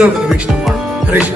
ಎಲ್ಲರೂ ಅದನ್ನು ವೀಕ್ಷಣೆ ಮಾಡೋಣ. ಹರೀಶ್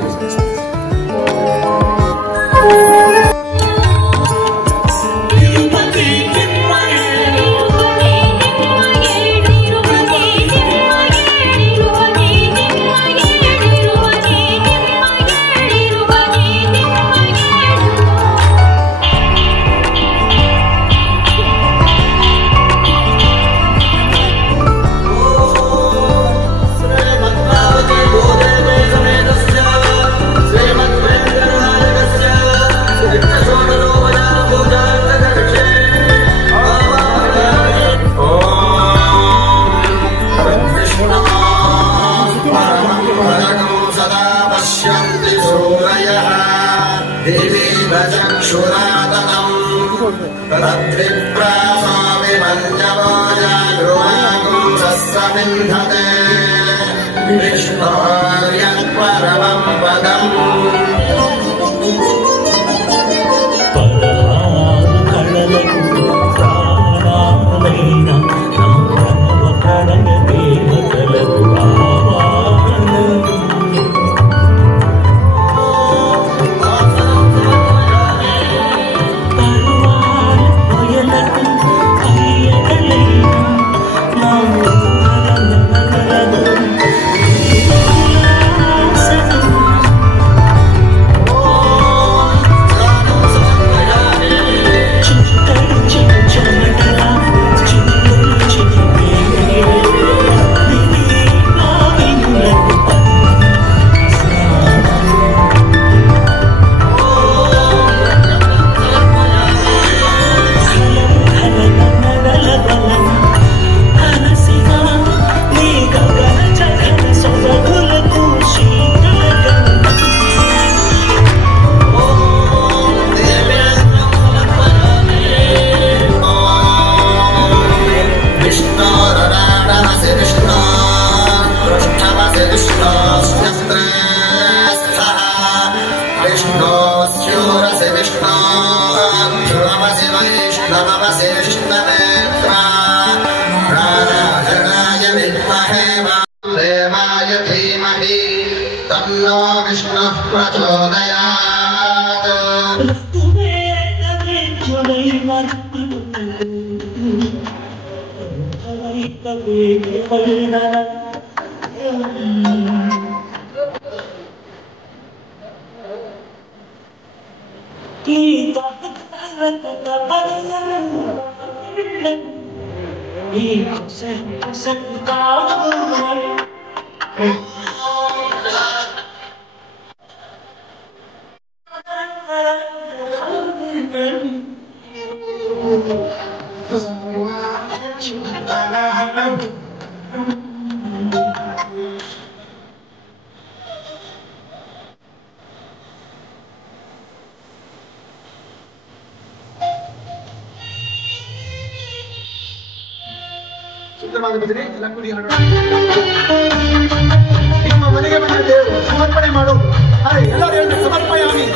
ನಿಮ್ಮ ಮನೆಗೆ ಬಂದ ದೇವರು ಸಮರ್ಪಣೆ ಮಾಡು. ಎಲ್ಲರೂ ಹೇಳಿ ಸಮರ್ಪಯಾಮಿ.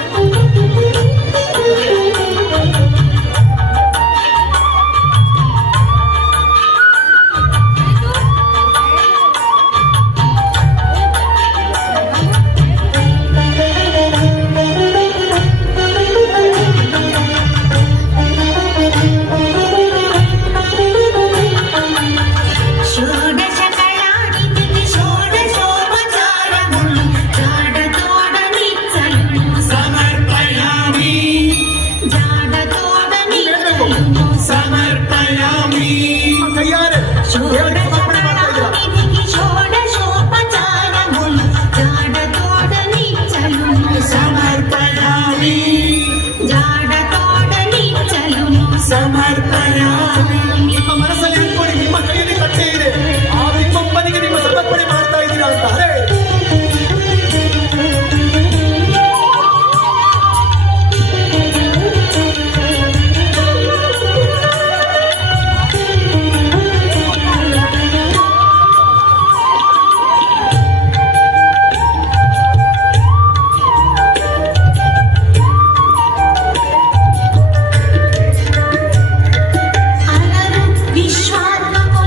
ನಿಮ್ಮ ಮನಸ್ಸಲ್ಲಿ ಅನ್ಕೊಳ್ಳಿ, ನಿಮ್ಮ ಕೈಯಲ್ಲಿ ಕಟ್ಟೆ ಇದೆ, ಆ ನಿಮ್ಮಪ್ಪನಿಗೆ ನಿಮ್ಮ ಸಮರ್ಪಣೆ ಮಾಡ್ತಾ ಇದ್ದೀರಾ ಅಂತ. ಅರೆ विश्वात्मको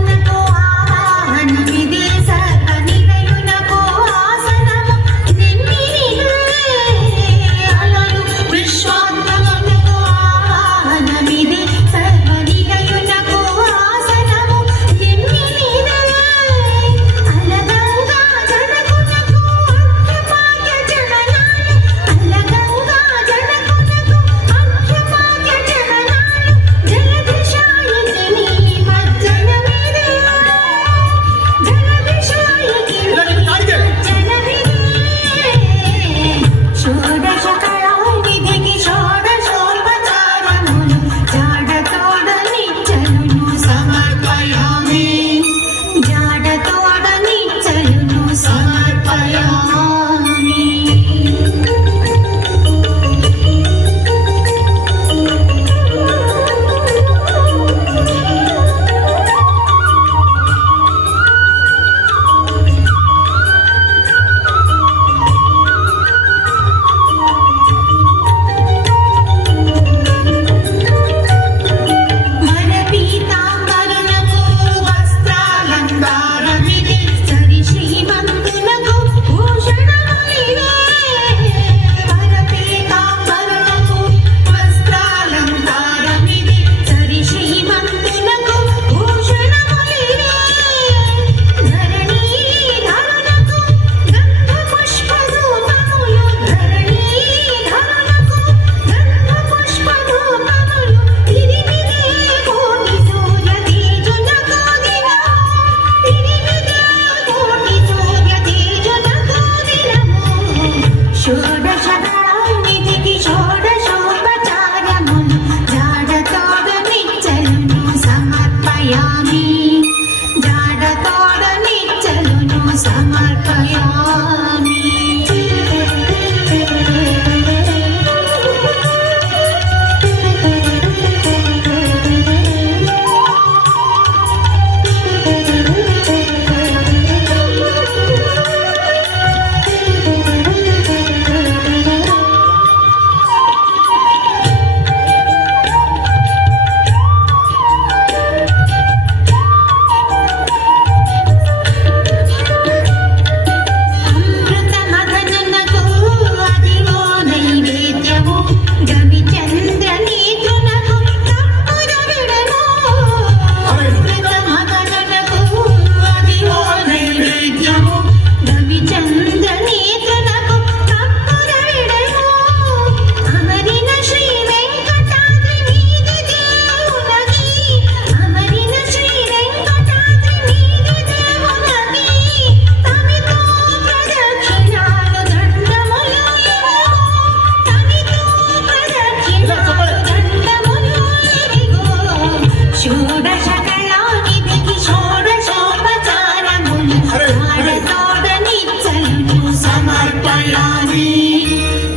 షోడశకళానిధికి షోడశోపచారములు జాడతోడ నిచ్చలును సమర్పయామి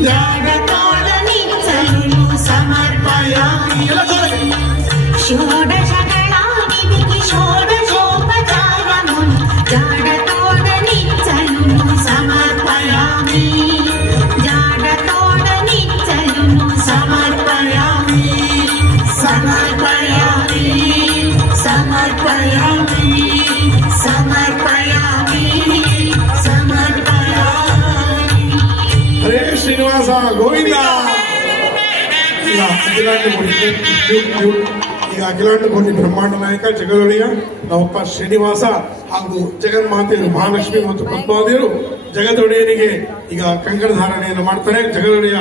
జాడతోడ నిచ్చలును సమర్పయామి షోడశకళానిధికి షోడశోపచారములు జాడతోడ నిచ్చలును సమర్పయామి జాడతోడ నిచ్చలును సమర్పయామి సమర్పయామి సమర్పయామి సమర్పయామి సమర్పయామి. హరే శ్రీనివాస గోవింద. ಈಗ ಅಖಿಲಾಂಡ ಕೋಟಿ ಬ್ರಹ್ಮಾಂಡ ನಾಯಕ ಜಗದೊಡೆಯ ನಮ್ಮಪ್ಪ ಶ್ರೀನಿವಾಸ ಹಾಗೂ ಜಗನ್ಮಾತೆಯರು ಮಹಾಲಕ್ಷ್ಮಿ ಮತ್ತು ಪದ್ಮಾವತಿಯರು ಜಗದೊಡೆಯನಿಗೆ ಈಗ ಕಂಕಣ ಧಾರಣೆಯನ್ನು ಮಾಡ್ತಾರೆ. ಜಗದೊಡೆಯ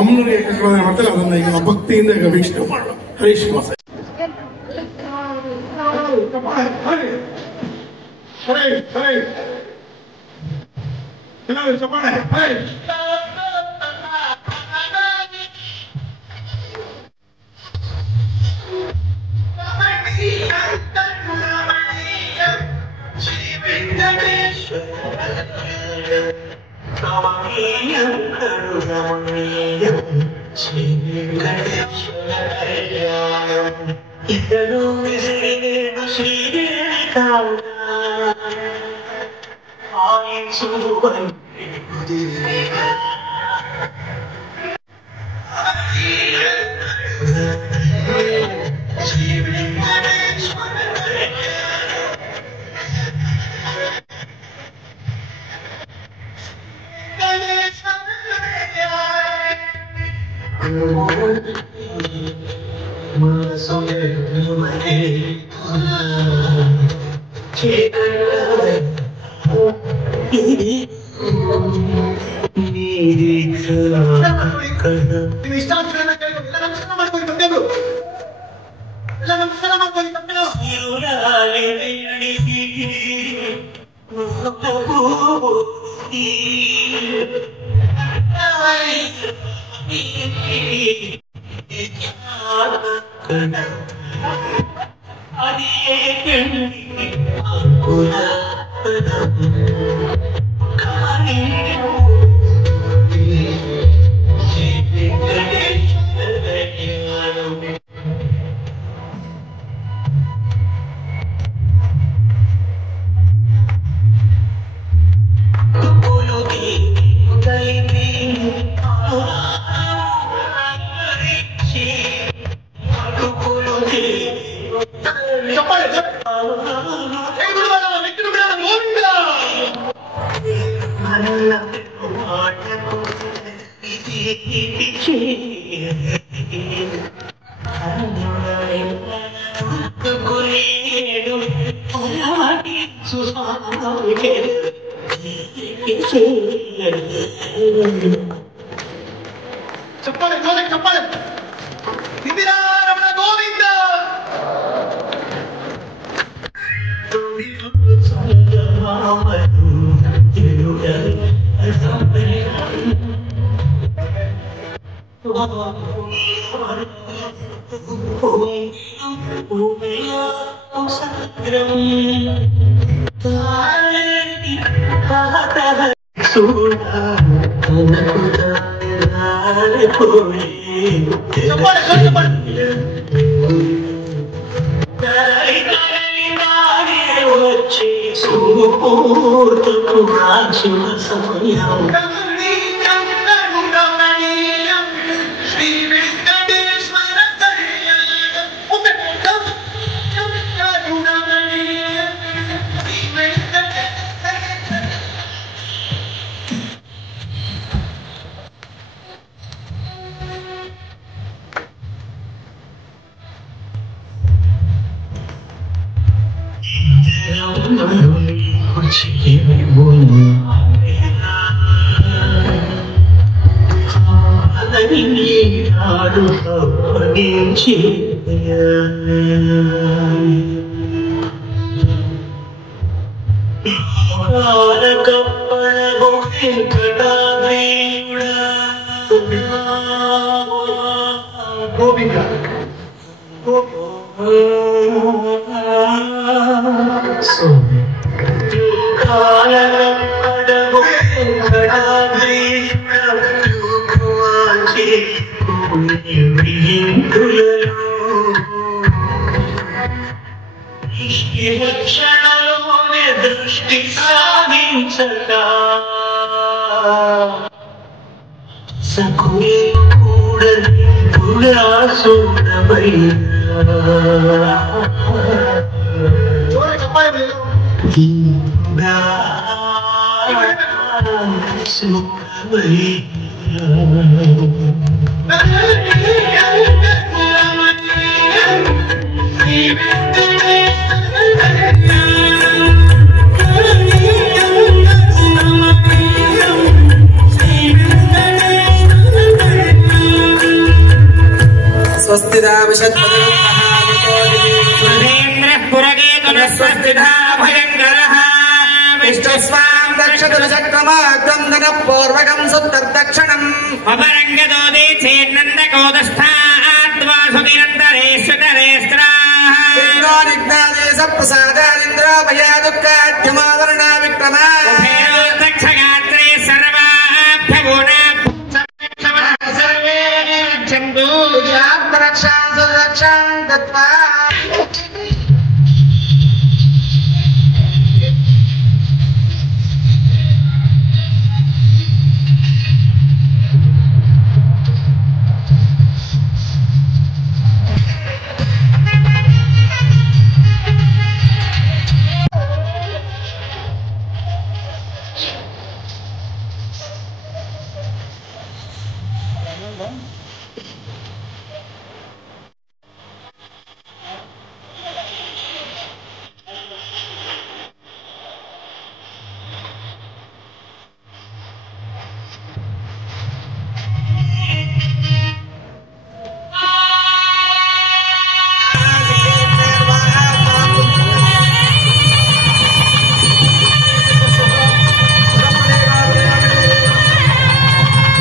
ಅಮ್ಮನಿಗೆ ಕಂಕಣ ಧಾರಣೆ ಮಾಡ್ತಾರೆ. ಅದನ್ನ ಈಗ ಭಕ್ತಿಯಿಂದ ಈಗ ವೀಕ್ಷಣೆ ಮಾಡೋಣ. ಹರೇ ಶ್ರೀನಿವಾಸ. చెప్పాలి చెప్పాలి రమణ గోవింద. Govinda. క్షణలోనే దృష్టి సాగించగా సకుని కూడలి स्वस्तिदा विषत्पुरेन्द्रपुरगेतुनस्वस्तिदा भयङ्करः विष्णुस्वां दक्षतुलचक्रमाग्रं धनपूर्वकं सुदर्दक्षिणम् अपरङ्गदोदे चेन्नन्दकोदस्थाद्वासुनिरन्तरेश्वतरेस्त्राः इन्द्रानिग्नादे सप्रसादादिन्द्रो भया दुःखाद्यमावरणा विक्रमा दक्षगात्रे सर्वाभ्यगुणा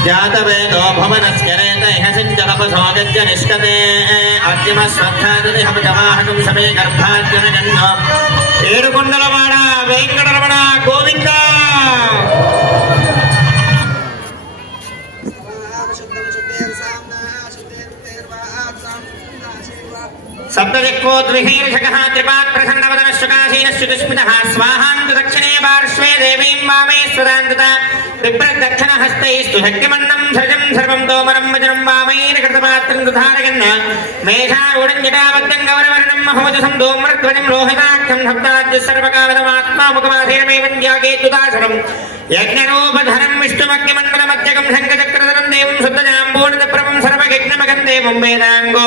जातवेदो भवनस्करेत इह सिञ्चलपसोगज्य निष्कते अद्यमश्रद्धादिहमजमाहकं समे गर्भाद्यमजन्म ఏడుకొండలవాడ వెంకటరమణ గోవింద सप्तदिक्कोद्विहीर्षकः त्रिपात्प्रसन्नवदनश्चकाशीनश्चुतिस्मितः स्वाहान्तु दक्षिणे पार्श्वे देवीं वामे स्वदान्तता बिभ्रद्दक्षिणहस्तैस्तु शक्तिमन्नं सृजं सर्वं तोमरं वचनं वामैर्कृतपात्रं दुधारयन् मेधारूढञ्जटाबद्धं गौरवर्णं महोजसं दोम्रध्वजं लोहिताख्यं शब्दाद्य सर्वकालमात्मा मुखमाधीरमेवं त्यागेत्युदासनम् यज्ञरूपधरं विष्णुमग्निमण्डलमध्यकं शङ्खचक्रधरं देवं शुद्धजाम्बूर्णप्रभं सर्वयज्ञमगं देवं वेदाङ्गो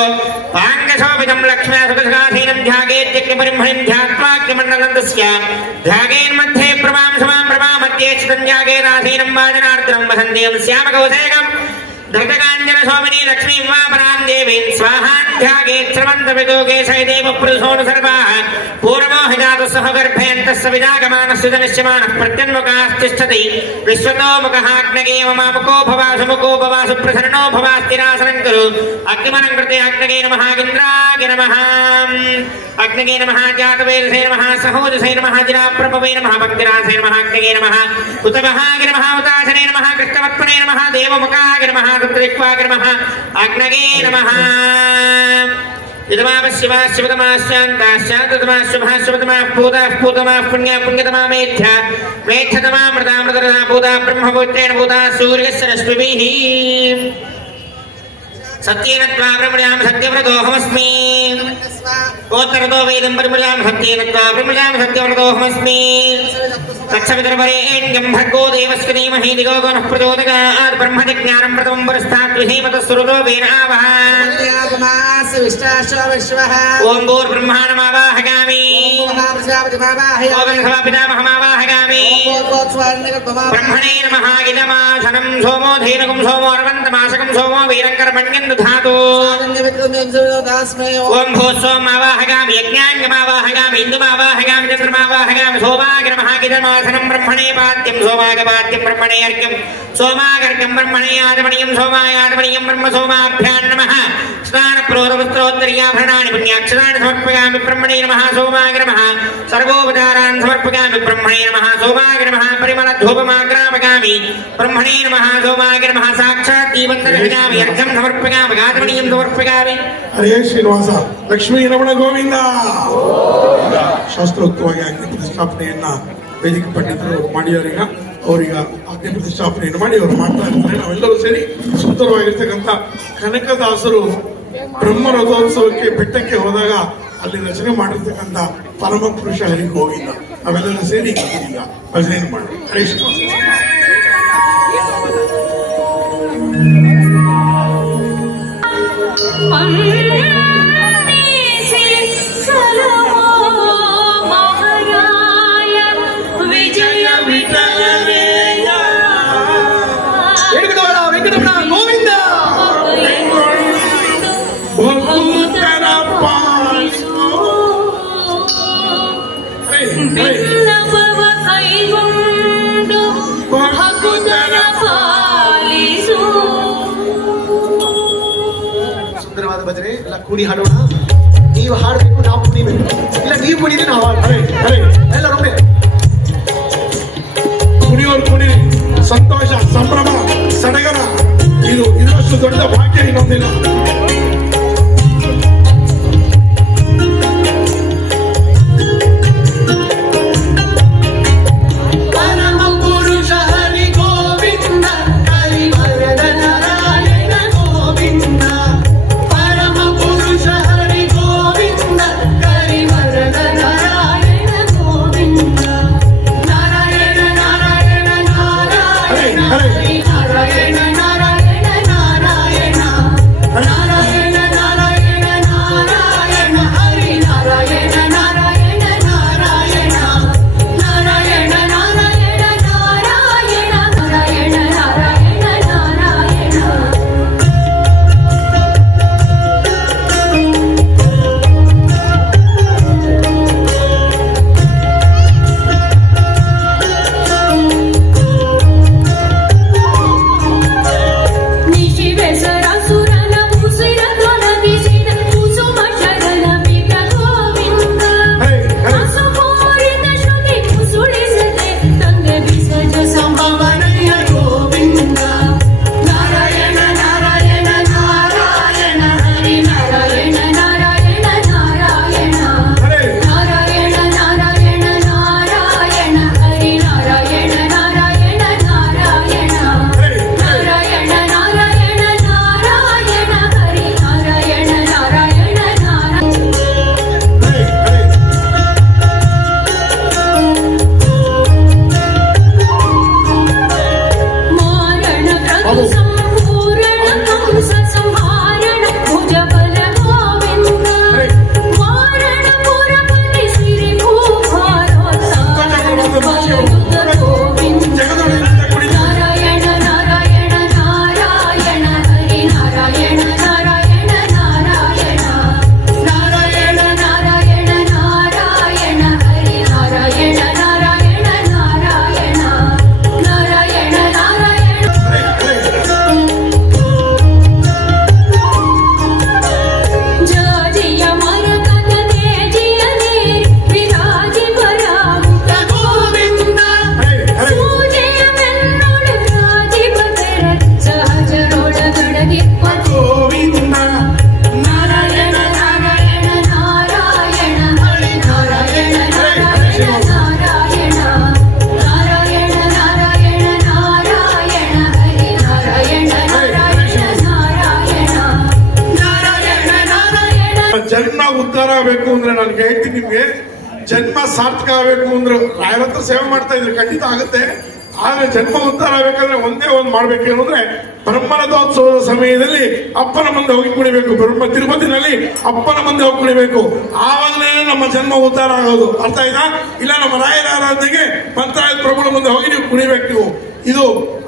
पाङ्गशोभितं लक्ष्म्या सुखसुखासीनं ध्यागेत्यग्निपरिमृणिं ध्यात्वाग्निमण्डलं तस्य ध्यागेन्मध्ये प्रभां समां प्रभामध्ये चितं ध्यागेदासीनं वाजनार्द्रं वसन्देवं श्यामकौशेकं धृतकाञ्जन स्वामिनी लक्ष्मीं वापरां देवीं स्वाहाध्यागेत् स्रवन्तविदोगे सैदेव पुरुषोऽनु सर्वाः पूर्वमोहिजातः गर्भेऽन्तस्य विजागमानस्य जनिष्यमानः प्रत्यन्मुखास्तिष्ठति विश्वतो मुखहाग्नगे ममामुखो भवासु मुखो भवासु प्रसन्नो भवास्तिरासनं कुरु अग्निमनं कृते अग्नगे नमः इन्द्राय नमः अग्नगे नमः जातवेदसे नमः सहोजसे नमः जिराप्रभवे नमः भक्तिरासे नमः अग्नगे नमः उतवहागे नमः उदासने नमः कृष्णवत्पने नमः देवमुखागे नमः रुद्रिक्वागे नमः अग्नगे नमः इदमाः शिवः शिवतमाः शान्ताः शान्ततमाः शुभः शुभतमाः पूताः पूतमाः पुण्या पुण्यतमा मेध्या मेध्यतमा मृता मृतरथा पूता ब्रह्मपुत्रेण पूता सूर्यस्य रश्मिभिः सत्येन त्वा ब्रह्मण्यां सत्यव्रतोऽहमस्मि गोत्रतो वेदं परिमृजां सत्येन त्वा ब्रह्मण्यां सत्यव्रतोऽहमस्मि तत्सवितुर्वरेण्यं भर्गो देवस्य धीमहि दिगो नः प्रचोदयात् ब्रह्मज्ञानं प्रथमं पुरस्तात् विधीमतः सुरतो वेनावः ओं भूर्ब्रह्मा नमावाहयामि पितामहमावाहयामि ब्रह्मणे नमः इदमासनं सोमो धेनुकं सोमो अर्वन्तमासकं सोमो वीरङ्करमण्यं दधातु ओं भूस्वमावाहयामि यज्ञाङ्गमावाहयामि इन्दुमावाहयामि चन्द्रमावाहयामि सोमाय नमः इदमासनं ब्रह्मणे पाद्यं सोमागपाद्यं ब्रह्मणे अर्घ्यं सोमागर्घ्यं ब्रह्मणे आदमनीयं सोमायादमनीयं ब्रह्म सोमाभ्यां नमः स्नानप्रोतवस्त्रोत्तरीयाभरणानि पुण्याक्षराणि समर्पयामि ब्रह्मणे नमः सोमाय नमः सर्वोपचारान् समर्पयामि ब्रह्मणे नमः सोमाय नमः परिमल धूपमाग्रापयामि ब्रह्मणे नमः सोमाय नमः साक्षात् दीपन्दर्शयामि अर्घ्यं समर्पयामि गातमणीयं समर्पयामि ಹರೇ ಶ್ರೀನಿವಾಸ ಲಕ್ಷ್ಮೀ ರಮಣ ಗೋವಿಂದ. ಶಾಸ್ತ್ರೋಕ್ತವಾಗಿ ಅಗ್ನಿ ಪ್ರತಿಷ್ಠಾಪನೆಯನ್ನ ವೇದಿಕೆ ಪಂಡಿತರು ಮಾಡಿದವರೀಗ ಅವರೀಗ ಅಗ್ನಿ ಪ್ರತಿಷ್ಠಾಪನೆಯನ್ನು ಮಾಡಿ ಅವರು ಮಾಡ್ತಾ ಇರ್ತಾರೆ. ನಾವೆಲ್ಲರೂ ಸೇರಿ ಸುಂದರವಾಗಿರ್ತಕ್ಕಂಥ ಕನಕದಾಸರು ಬ್ರಹ್ಮ ರಥೋತ್ಸವಕ್ಕೆ ಬೆಟ್ಟಕ್ಕೆ ಹೋದಾಗ ಅಲ್ಲಿ ರಚನೆ ಮಾಡಿರ್ತಕ್ಕಂಥ ಪರಮ ಪುರುಷ ಹರಿ ಗೋವಿಂದ ನಾವೆಲ್ಲರೂ ಸೇರಿ ಈಗ ಭಜನೆ ಮಾಡಿ ಹರೇ ಶ್ರೀನಿವಾಸ. ವಿಜಯ ವಿಠಲರೇಯ ವೆಂಕಟರಮಣ ಗೋವಿಂದ. ಭಕ್ತರ ಪಾಲಿಸು. ಬಿಲ್ಲವವ ಕೈಗೊಂಡು ಭಕ್ತರ ಪಾಲಿಸು. ಸುಂದರವಾದ ಭಜನೆ ಎಲ್ಲ ಕೂಡಿ ಹಾಡೋಣ. ನೀವು ಹಾಡಬೇಕು, ನಾವು ಕುಣಿಬೇಕು. ಇಲ್ಲ ನೀವು ಕುಣಿದ್ರೆ ನಾವು ಹರೇ ಹರೇ ಎಲ್ಲರೊಮ್ಮೆ ಕುಣಿಯೋರು ಕುಣಿರಿ. ಸಂತೋಷ, ಸಂಭ್ರಮ, ಸಡಗರ ಇದರಷ್ಟು ದೊಡ್ಡ ಭಾಗ್ಯ ಇನ್ನೊಂದಿಲ್ಲ. ಪರಮ ಪುರುಷ ಹರಿ ಗೋವಿಂದ ಹರಿವರದ ನಾರಾಯಣ ಗೋವಿಂದ. ಪರಮ ಪುರುಷ ಹರಿ ಗೋವಿಂದ ಹರಿವರದ ನಾರಾಯಣ ಗೋವಿಂದ. ನಾರಾಯಣ ನಾರಾಯಣ ನಾರಾಯಣ ಹರಿ ನಾರಾಯಣ ನಾರಾಯಣ ನಾರಾಯಣ ನಾರಾಯಣ ನಾರಾಯಣ ನಾರಾಯಣ ಹರಿ ನಾರಾಯಣ ನಾರಾಯಣ ನಾರಾಯಣ ನಾರಾಯಣ ನಾರಾಯಣ ನಾರಾಯಣ ನಾರಾಯಣ ನಾರಾಯಣ ನಾರಾಯಣ. ನಿಶಿ ಬೆಸರ ಸುರನ ಉಸಿರ ತೊಲಗಿಸಿದ ಕುಸುಮ ಶರಣ ಪಿತ ಗೋವಿಂದ. ಹರೇ ಹರೇ ಅಸಮೋರಿತ ಶ್ರುತಿ ಕುಸುಳಿಸದೆ ತಂದೆ ಬಿಸಜ ಸಂಭವನಯ್ಯ ಗೋವಿಂದ. ನಾರಾಯಣ ನಾರಾಯಣ ನಾರಾಯಣ ಹರಿ ನಾರಾಯಣ ನಾರಾಯಣ ನಾರಾಯಣ ಹರೇ ನಾರಾಯಣ ನಾರಾಯಣ ನಾರಾಯಣ ಹರಿ ನಾರಾಯಣ ನಾರಾಯಣ ನಾರಾಯಣ ಹರೇ ನಾರಾಯಣ ನಾರಾಯಣ ನಾರಾಯಣ ಹರಿ ನಾರಾಯಣ ನಾರಾಯಣ ನಾರಾಯಣ. ಹರೇ ಹರೇ ಮಾರಣ ಪ್ರಭು ಸಂಪೂರ್ಣ ಕಂಸ ಸಂಹಾರಣ ಭುಜಬಲ ಗೋವಿಂದ. ಮಾರಣ ಪುರಪತಿ ಸಿರಿ ಭೂಭಾರೋತ್ಸಾರಣ ಬಾಯುಧ ಗೋವಿಂದ. ಜಗದೊಡೆಯನಿಂದ ಕುಣಿದು ನಾರಾಯಣ ನಾರಾಯಣ ನಾರಾಯಣ ಹರಿ ನಾರಾಯಣ ನಾರಾಯಣ ನಾರಾಯಣ ನಾರಾಯಣ ನಾರಾಯಣ ನಾರಾಯಣ ಹರಿ ನಾರಾಯಣ ನಾರಾಯಣ ನಾರಾಯಣ ನಾರಾಯಣ ನಾರಾಯಣ. ಹರೇ ಹರೇ ಜಾಜಿಯ ಮರಕದ ತೇಜಿಯ ನೀರಿ ವಿರಾಜಿ ಪರಾಮುಖ ಗೋವಿಂದ. ಹರೇ ಹರೇ ಪೂಜೆಯ ಮೆನ್ನೊಳು ರಾಜಿಪತೆರ ಸಹಜರೊಳಗಡಗಿಪ್ಪ ಗೋವಿಂದ. ನಾರಾಯಣ ನಾರಾಯಣ ನಾರಾಯಣ ಹರಿ ನಾರಾಯಣ ನಾರಾಯಣ ನಾರಾಯಣ ನಾರಾಯಣ ನಾರಾಯಣ ನಾರಾಯಣ ಹರಿ ನಾರಾಯಣ ನಾರಾಯಣ ನಾರಾಯಣ ನಾರಾಯಣ ನಾರಾಯಣ. ಜನ್ಮ ಉದ್ಧಾರ ಆಗಬೇಕು ಅಂದ್ರೆ ನಾನು ಹೇಳ್ತೀನಿ ನಿಮ್ಗೆ, ಜನ್ಮ ಸಾರ್ಥಕ ಆಗಬೇಕು ಅಂದ್ರೆ ರಾಯರ ಹತ್ರ ಸೇವೆ ಮಾಡ್ತಾ ಇದ್ರೆ ಖಂಡಿತ ಆಗುತ್ತೆ. ಆದ್ರೆ ಜನ್ಮ ಉದ್ಧಾರ ಆಗ್ಬೇಕಾದ್ರೆ ಒಂದೇ ಒಂದು ಮಾಡ್ಬೇಕು ಏನಂದ್ರೆ ಬ್ರಹ್ಮರಥೋತ್ಸವದ ಸಮಯದಲ್ಲಿ ಅಪ್ಪನ ಮುಂದೆ ಹೋಗಿ ಕುಣಿಬೇಕು. ತಿರುಪತಿನಲ್ಲಿ ಅಪ್ಪನ ಮುಂದೆ ಹೋಗಿ ಕುಣಿಬೇಕು. ಆವಾಗಲೇ ನಮ್ಮ ಜನ್ಮ ಉದ್ಧಾರ ಆಗೋದು. ಅರ್ಥ ಆಯ್ತಾ? ಇಲ್ಲ ನಮ್ಮ ರಾಯರ ಆರಾಧನೆಗೆ ಮಂತ್ರಾಲಯ ಪ್ರಭುಗಳ ಮುಂದೆ ಹೋಗಿ ನೀವು ಕುಣಿಬೇಕು ನೀವು. ಇದು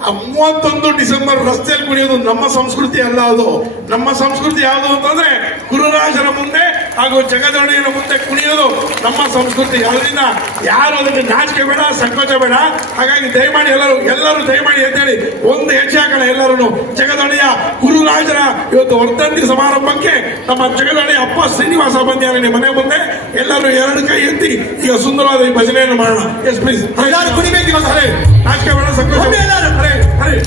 31 ಡಿಸೆಂಬರ್ ರಸ್ತೆಯಲ್ಲಿ ಕುಣಿಯೋದು ನಮ್ಮ ಸಂಸ್ಕೃತಿ ಅಲ್ಲ. ಅದು ನಮ್ಮ ಸಂಸ್ಕೃತಿ ಯಾವುದು ಅಂತಂದ್ರೆ ಗುರುರಾಜರ ಮುಂದೆ ಹಾಗೂ ಜಗದೊಡೆಯರ ಮುಂದೆ ಕುಣಿಯೋದು ನಮ್ಮ ಸಂಸ್ಕೃತಿ. ಅದರಿಂದ ಯಾರು ಅದಕ್ಕೆ ನಾಚಿಕೆ ಬೇಡ, ಸಂಕೋಚ ಬೇಡ. ಹಾಗಾಗಿ ದಯಮಾಡಿ ಎಲ್ಲರೂ ದಯಮಾಡಿ ಅಂತೇಳಿ ಒಂದು ಹೆಜ್ಜೆ ಹಾಕೋಣ. ಎಲ್ಲರೂ ಜಗದೊಡೆಯ ಗುರುರಾಜರ ಇವತ್ತು ವರ್ಧಂತಿ ಸಮಾರಂಭಕ್ಕೆ ನಮ್ಮ ಜಗದೊಡೆಯ ಅಪ್ಪ ಶ್ರೀನಿವಾಸ ಬಂದಿದ್ದಾರೆ ಮನೆ ಮುಂದೆ. ಎಲ್ಲರೂ 2 ಕೈ ಎತ್ತಿ ಈಗ ಸುಂದರವಾದ ಈ ಭಜನೆಯನ್ನು ಮಾಡೋಣ. ಎಸ್ ಪ್ಲೀಸ್, ಎಲ್ಲರೂ ಕುಣಿಬೇಕು ಇವತ್ತು. ನಾಚಿಕೆ ಬೇಡ, ಸಂಕೋಚ ಬೇಡ. ಹರೇ ಹರೇ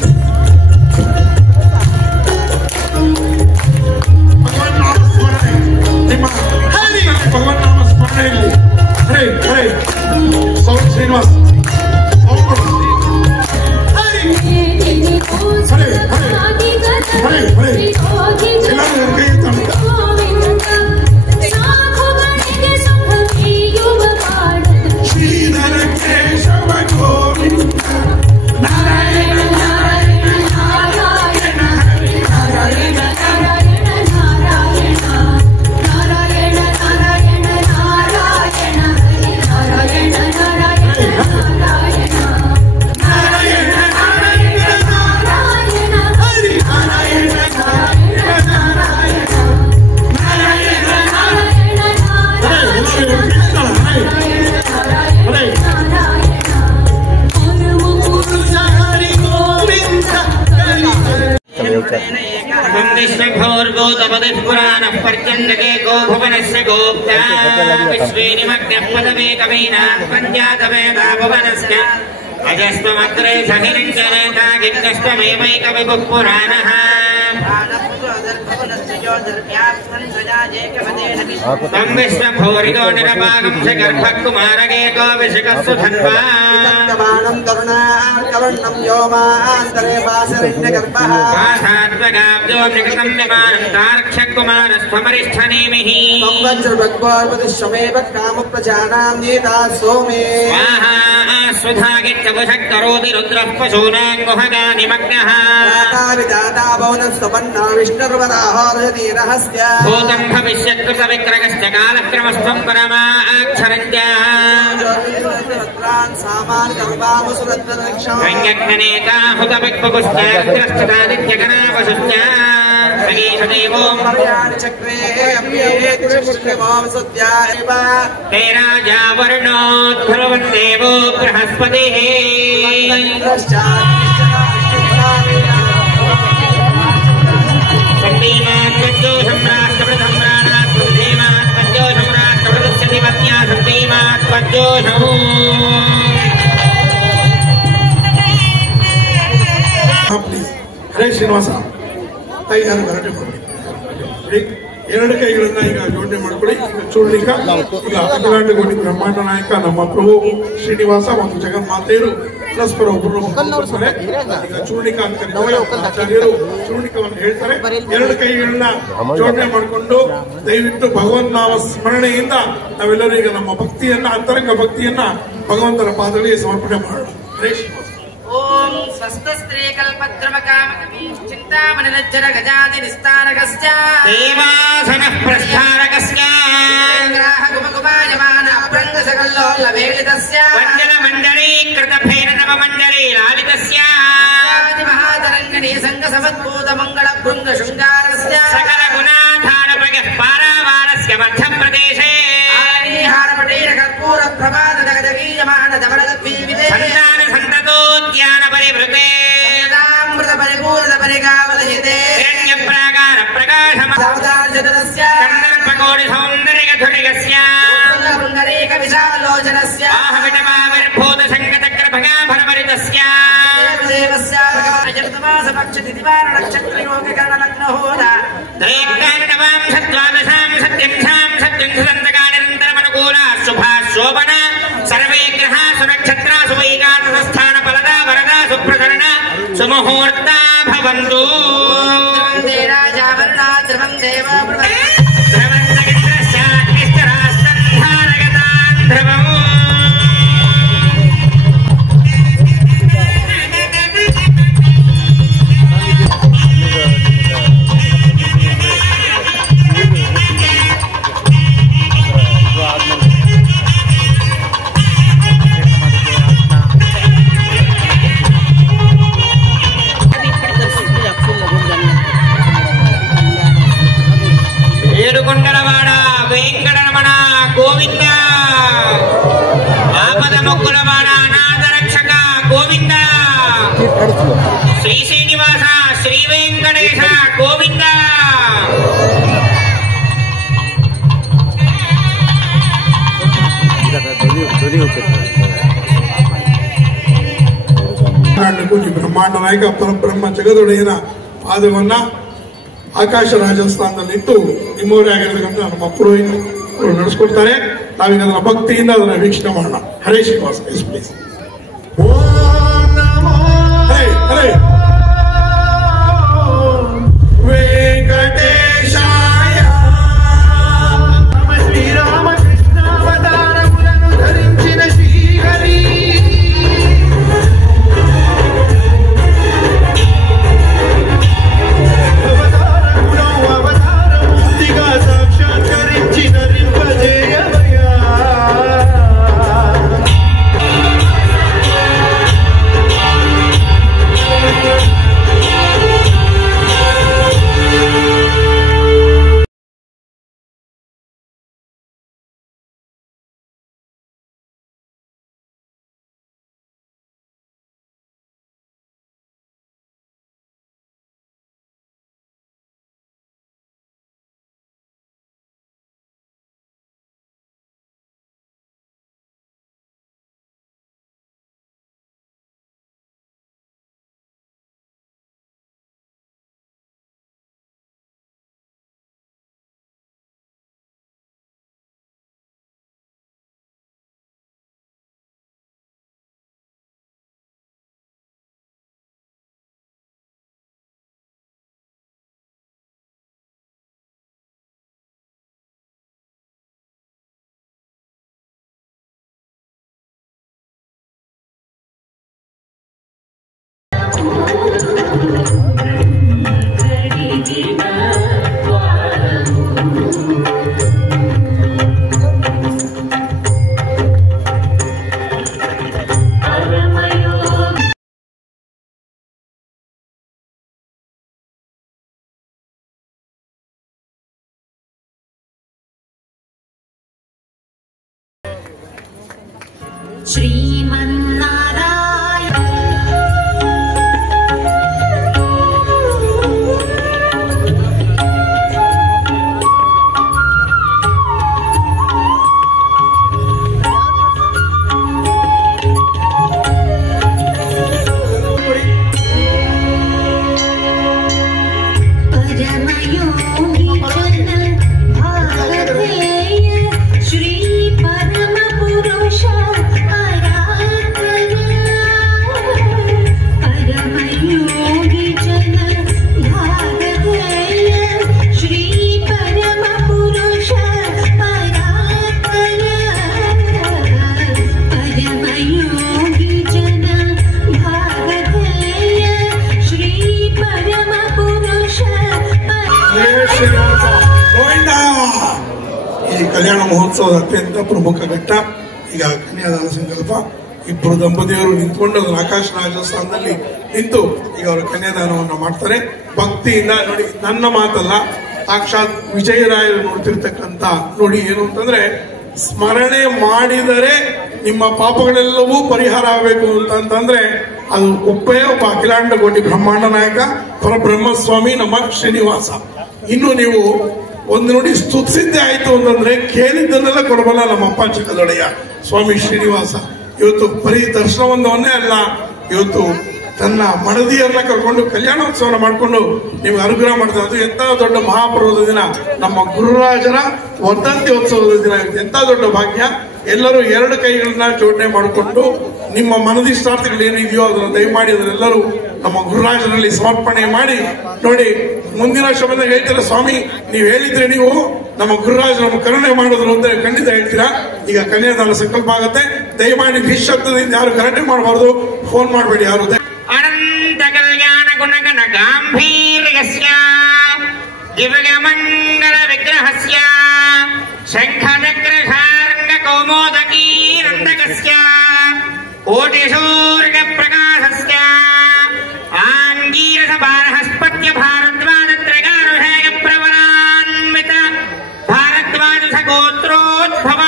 ಭಗವನ್ ನಾಮ ಸ್ಮರಣೆ, ನಿಮ್ಮ ಭಗವನ್ ನಾಮ ಸ್ಮರಣೆಯಲ್ಲಿ ಹರೇ ಹರೇ ಸೌಂಡ್ ಶ್ರೀನಿವಾಸ್ ಹರೇ ಹರೇ ಹರೇ ಹರೇ ಎಲ್ಲರೂ ಕೈ ಎತ್ತಾಡಿ. ಶ್ರೀಧರ ಕೇಶವ ಗೋವಿಂದ ನಾರಾಯಣ ನಾರಾಯಣ ನಾರಾಯಣ ಹರಿ ನಾರಾಯಣ ನಾರಾಯಣ ನಾರಾಯಣ ನಾರಾಯಣ ನಾರಾಯಣ ನಾರಾಯಣ ಹರಿ ನಾರಾಯಣ ನಾರಾಯಣ ನಾರಾಯಣ ನಾರಾಯಣ ನಾರಾಯಣ ನಾರಾಯಣ ಹರಿ ನಾರಾಯಣ ನಾರಾಯಣ ನಾರಾಯಣ ನಾರಾಯಣ ನಾರಾಯಣ पुराणः पर्यन्तके गो भुवनस्य गोप्ता विश्वे निमग्नः पदमेकमेनात् पञ्चातवेदा भुवनस्य अजस्त्वमग्रे सहिरञ्जनेता गिग्नस्त्वमेवैकविभुः पुराणः तं विश्वभूरितो निरपागं च गर्भः कुमारगेतो विशिखस्तु धन्वा तरुणार्कवर्णं व्योमान्तरे वासरिण्यगर्भः वासात्मगाब्जो निकृतं निमानं तारक्षकुमारस्त्वमरिष्ठनेमिः संवत्सरभग्वार्वतिश्वमेव कामप्रजानां नीता सोमे स्वाहा स्वधागित्यवशः करोति रुद्रः पशूनां गुहगा निमग्नः विदाता भवनस्तपन्ना विष्णुर्वराहोर्हति रहस्य भूतं भविष्यत्कृतविक्रगश्च कालक्रमस्त्वं परमाक्षरञ्च रङ्गघ्नेता हुतविक्पपुश्च सगीषदेवो ते राजा वर्णोद्भ्रुवन् देवो बृहस्पतिः शक्तिमान् पञ्चोषं राष्ट्रप्रथं प्राणात् प्रधीमात् पञ्चोषं राष्ट्रप्रथस्य दिवत्या शक्तिमात् पञ्चोषम् ಹರೇ ಶ್ರೀನಿವಾಸ ಕೈಗಾರ ಗಲಾಟೆ ಮಾಡಿ 2 ಕೈಗಳನ್ನ ಈಗ ಜೋಡಣೆ ಮಾಡ್ಕೊಳ್ಳಿ. ಈಗ ಚೂರ್ಣಿಕ, ಈಗ ಅಖಿಲಾಂಡಕೋಟಿ ಬ್ರಹ್ಮಾಂಡ ನಾಯಕ ನಮ್ಮ ಪ್ರಭು ಶ್ರೀನಿವಾಸ ಮತ್ತು ಜಗನ್ಮಾತೆಯರು ಪರಸ್ಪರ ಒಬ್ಬರು ಈಗ ಚೂರ್ಣಿಕ ಅಂತ ಆಚಾರ್ಯರು ಚೂರ್ಣಿಕವನ್ನು ಹೇಳ್ತಾರೆ. 2 ಕೈಗಳನ್ನ ಜೋಡಣೆ ಮಾಡಿಕೊಂಡು ದಯವಿಟ್ಟು ಭಗವನ್ ನಾಮ ಸ್ಮರಣೆಯಿಂದ ನಾವೆಲ್ಲರೂ ಈಗ ನಮ್ಮ ಭಕ್ತಿಯನ್ನ, ಅಂತರಂಗ ಭಕ್ತಿಯನ್ನ ಭಗವಂತನ ಪಾದಗಳಿಗೆ ಸಮರ್ಪಣೆ ಮಾಡೋಣ. ಹರೇ ಶ್ರೀನಿವಾಸ. ओम स्वस्त्रे कल्पद्रमकामकमी चिन्तामणिनज्जर गजाति निस्तारकस्य देवासनः प्रस्थारकस्य ग्राह गुमगुमायमान अप्रङ्गसकल्लोलवेलितस्य वञ्जनमण्डलीकृतफेन नवमण्डली लालितस्य महातरङ्गिणी सङ्गसमद्भूतमङ्गलभृङ्गशृङ्गारस्य सकलगुणाधारपगः पारावारस्य मध्यप्रदेशे कर्पूरप्रभातजगदगीयमानधवलगद्वीविदे सन्तान परिवृते अमृत परिपूर्ण परिगावलयते हिरण्यप्राकार प्रकाशम सावधानचतुरस्य कन्दर्पकोटि सौन्दर्यधुरिगस्य पुण्डरीक विशालोचनस्य आहविटमाविर्भूत शङ्खचक्र भगाभरपरितस्य देवस्य भगवान् पक्षतिवार नक्षत्रयोगकरणलग्नहोरा त्रैकाण्डवां सद्वादशां सत्यंशां सत्यंशदन्तका निरन्तरमनुकूला शुभा शोभना सर्वे ग्रहा सुनक्षत्रा सुवैगातस्थान फलदा वरदा सुप्रसरण सुमुहूर्ता भवन्तु राजा वर्णा ध्रुवं देव ध्रुवन्तगिन्द्रश्चाग्निश्चरास्तन्धारगतान् ध्रुवम् ಗೋವಿಂದ ಆಪದ ಮೊಕ್ಕುಲವಾಡ ಅನಾಥ ರಕ್ಷಕ ಗೋವಿಂದ ಶ್ರೀ ಶ್ರೀನಿವಾಸ ಶ್ರೀ ವೆಂಕಟೇಶ ಗೋವಿಂದ ಬ್ರಹ್ಮಾಂಡ ನಾಯಕ ಪರಬ್ರಹ್ಮ ಜಗದೊಡೆಯನ ಪಾದವನ್ನ ಆಕಾಶ ರಾಜಸ್ಥಾನದಲ್ಲಿಟ್ಟು ನಿಮ್ಮವರೇ ಆಗಿರ್ತಕ್ಕಂಥ ನಮ್ಮ ಪುರೋಹಿತರು ನಡೆಸ್ಕೊಡ್ತಾರೆ. ನಾವೀಗ ಅದರ ಭಕ್ತಿಯಿಂದ ಅದನ್ನ ವೀಕ್ಷಣೆ ಮಾಡೋಣ. ಹರೇ ಶ್ರೀನಿವಾಸ. Yes please. ಹರೇ ವೆಂಕಟೇಶಾಯ ಶ್ರೀರಾಮಕೃಷ್ಣ ಅವತಾರಗಳನ್ನು ಧರಿಂచిన ಶ್ರೀಹರಿ సాక్షాత్కరించిన రింపజేయవయ్యా ಶ್ರೀಮನ್ನಾರಾಯಣ ಕಲ್ಯಾಣ ಮಹೋತ್ಸವದ ಅತ್ಯಂತ ಪ್ರಮುಖ ಘಟ್ಟ. ಈಗ ಕನ್ಯಾದಾನ ಸಂಕಲ್ಪ ಇಬ್ಬರು ದಂಪತಿಯರು ನಿಂತ್ಕೊಂಡು ಅದರ ಆಕಾಶ ರಾಜಸ್ಥಾನದಲ್ಲಿ ನಿಂತು ಈಗ ಅವರು ಕನ್ಯಾದಾನವನ್ನು ಮಾಡ್ತಾರೆ. ಭಕ್ತಿಯಿಂದ ನೋಡಿ, ನನ್ನ ಮಾತಲ್ಲ, ಸಾಕ್ಷಾತ್ ವಿಜಯರಾಯರು ನೋಡ್ತಿರ್ತಕ್ಕಂಥ ನೋಡಿ ಏನು ಅಂತಂದ್ರೆ, ಸ್ಮರಣೆ ಮಾಡಿದರೆ ನಿಮ್ಮ ಪಾಪಗಳೆಲ್ಲವೂ ಪರಿಹಾರ ಆಗಬೇಕು ಅಂತಂದ್ರೆ ಅದು ಒಬ್ಬೇ ಒಬ್ಬ ಅಖಿಲಾಂಡ ಕೋಟಿ ಬ್ರಹ್ಮಾಂಡ ನಾಯಕ ಪರಬ್ರಹ್ಮಸ್ವಾಮಿ ನಮ್ಮ ಶ್ರೀನಿವಾಸ. ಇನ್ನು ನೀವು ಒಂದು ನೋಡಿ ಸ್ತುತಿಸಿದ್ದೇ ಆಯ್ತು ಅಂತಂದ್ರೆ ಕೇಳಿದ್ದನ್ನೆಲ್ಲ ಕೊಡಬಲ್ಲ ನಮ್ಮಪ್ಪ ಚಿಕ್ಕದೊಡೆಯ ಸ್ವಾಮಿ ಶ್ರೀನಿವಾಸ. ಇವತ್ತು ಬರೀ ದರ್ಶನವೊಂದವನ್ನೇ ಅಲ್ಲ, ಇವತ್ತು ತನ್ನ ಮಡದಿಯರನ್ನ ಕರ್ಕೊಂಡು ಕಲ್ಯಾಣೋತ್ಸವನ ಮಾಡಿಕೊಂಡು ನಿಮ್ಗೆ ಅನುಗ್ರಹ ಮಾಡ್ತಾರೆ. ಅದು ಎಂತ ದೊಡ್ಡ ಮಹಾಪರ್ವದ ದಿನ, ನಮ್ಮ ಗುರುರಾಜರ ವರ್ಧಂತ್ಯೋತ್ಸವದ ದಿನ. ಎಂತ ದೊಡ್ಡ ಭಾಗ್ಯ. ಎಲ್ಲರೂ ಎರಡು ಕೈಗಳನ್ನ ಜೋಡಣೆ ಮಾಡಿಕೊಂಡು ನಿಮ್ಮ ಮನದಿಷ್ಟಾರ್ಥಗಳು ಏನಿದೆಯೋ ಅದನ್ನು ದಯಮಾಡಿ ಅದನ್ನೆಲ್ಲರೂ ನಮ್ಮ ಗುರುರಾಜರಲ್ಲಿ ಸಮರ್ಪಣೆ ಮಾಡಿ ನೋಡಿ. ಮುಂದಿನ ಶಬ್ದ ಹೇಳ್ತೀರಾ, ಸ್ವಾಮಿ ನೀವು ಹೇಳಿದ್ರೆ ನೀವು ನಮ್ಮ ಗುರುರಾಜ ನಮ್ಮ ಕರುಣೆ ಮಾಡಿದ್ರು ಅಂತ ಖಂಡಿತ ಹೇಳ್ತೀರಾ. ಈಗ ಕನ್ಯಾದಾನ ಸಂಕಲ್ಪ ಆಗುತ್ತೆ. ದಯಮಾಡಿ ನಿಶಬ್ದದಿಂದ ಯಾರು ಗಲಾಟೆ ಮಾಡಬಾರ್ದು, ಫೋನ್ ಮಾಡಬೇಡಿ ಯಾರು. ಅನಂತ ಕಲ್ಯಾಣ ಗುಣಗಣ ಗಾಂಭೀರ್ಯಸ್ಯ ದಿವ್ಯಮಂಗಲ ವಿಗ್ರಹಸ್ಯ ಶಂಖಚಕ್ರ ಶಾರ್ಂಗ ಕೌಮೋದಕೀ ನಂದಕಸ್ಯ ಕೋಟಿಸೂರ್ಯ ಪ್ರಕಾಶಸ್ಯ ಆಂಗೀರಸ ಬಾರಹಸ್ಪತ್ಯ ಭಾರದ್ವಾಜ ತ್ರಿಗಾರುಷೇಯ ಪ್ರವರಾನ್ವಿತ ಭಾರದ್ವಾಜ ಗೋತ್ರೋದ್ಭವ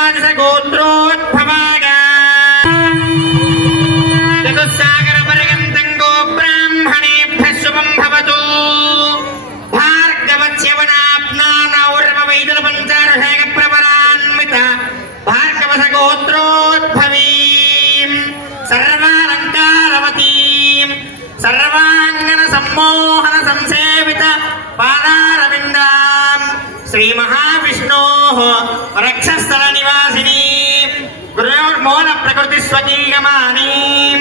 द्वादश गोत्रोद्भवाय चतुस्सागर पर्यन्तं गो ब्राह्मणेभ्यः शुभं भवतु भार्गवस्य वनाप्नानौर्वैदुलपञ्चारुषेक प्रवरान्वित भार्गवस गोत्रोद्भवीं सर्वालङ्कारवतीं सर्वाङ्गन सम्मोहन संसेवित पादारविन्दां श्री महाविष्णोः वक्षस्थल निवासिनी गुरोर्मूल प्रकृति स्वकीयमानीं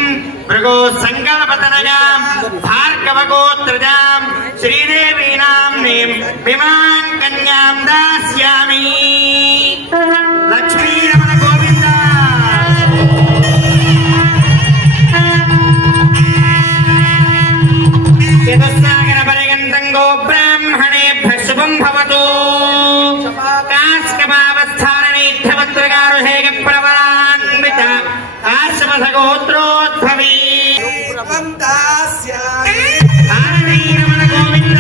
भृगो संकल्पतनयां भार्गव गोत्रजां श्रीदेवी नाम्नीं विमां कन्यां दास्यामि लक्ष्मी रमण गोविंद चतुस्सागर पर्यन्तं गो ब्राह्मणेभ्यः शुभं भवतु कास्कमावस्थानैध्यवत्रगारुषेक प्रवरान्वित काश्यपथ गोत्रोद्भवी आरती रमण गोविन्द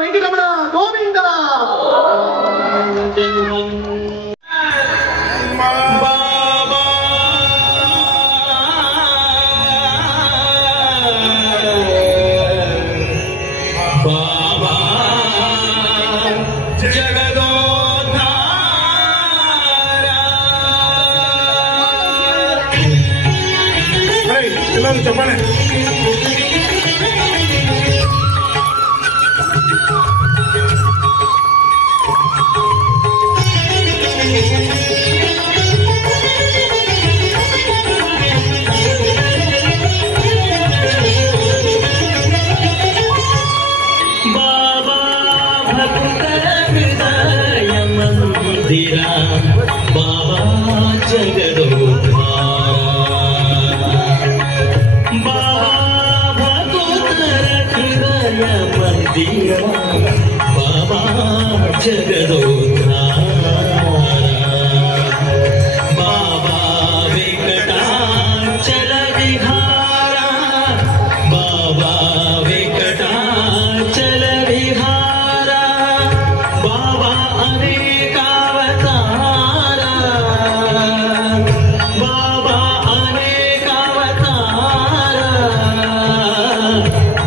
వెంకటరమణ గోవింద ಎಲ್ಲರೂ ಚಪ್ಪಾಳೆ. बाबा भक्त हृदय मंदिरा बाबा जगदोद्धारा बाबा भक्त हृदय मंदिरा बाबा जगदोद्धारा बाबा वेंकटाचल विहारा बाबा वेंकटाचल विहारा बाबा अनेकावतारा बाबा अनेकावतारा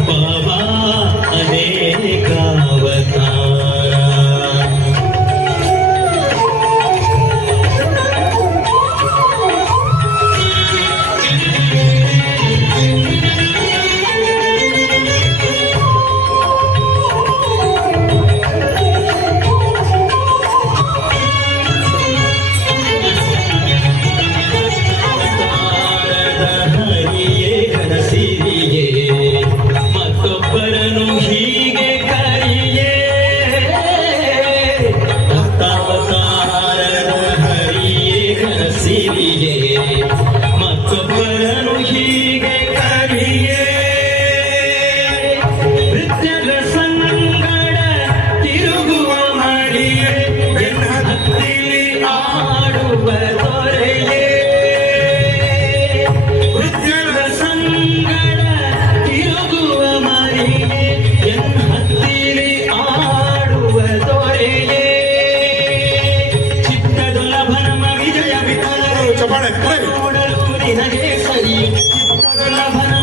बाबा अनेकावतारा ಚಪ್ಪಾಳೆ ನೋಡಲು ನಿನಗೆ ಸರಿ ಚಿತ್ತರಲಭನ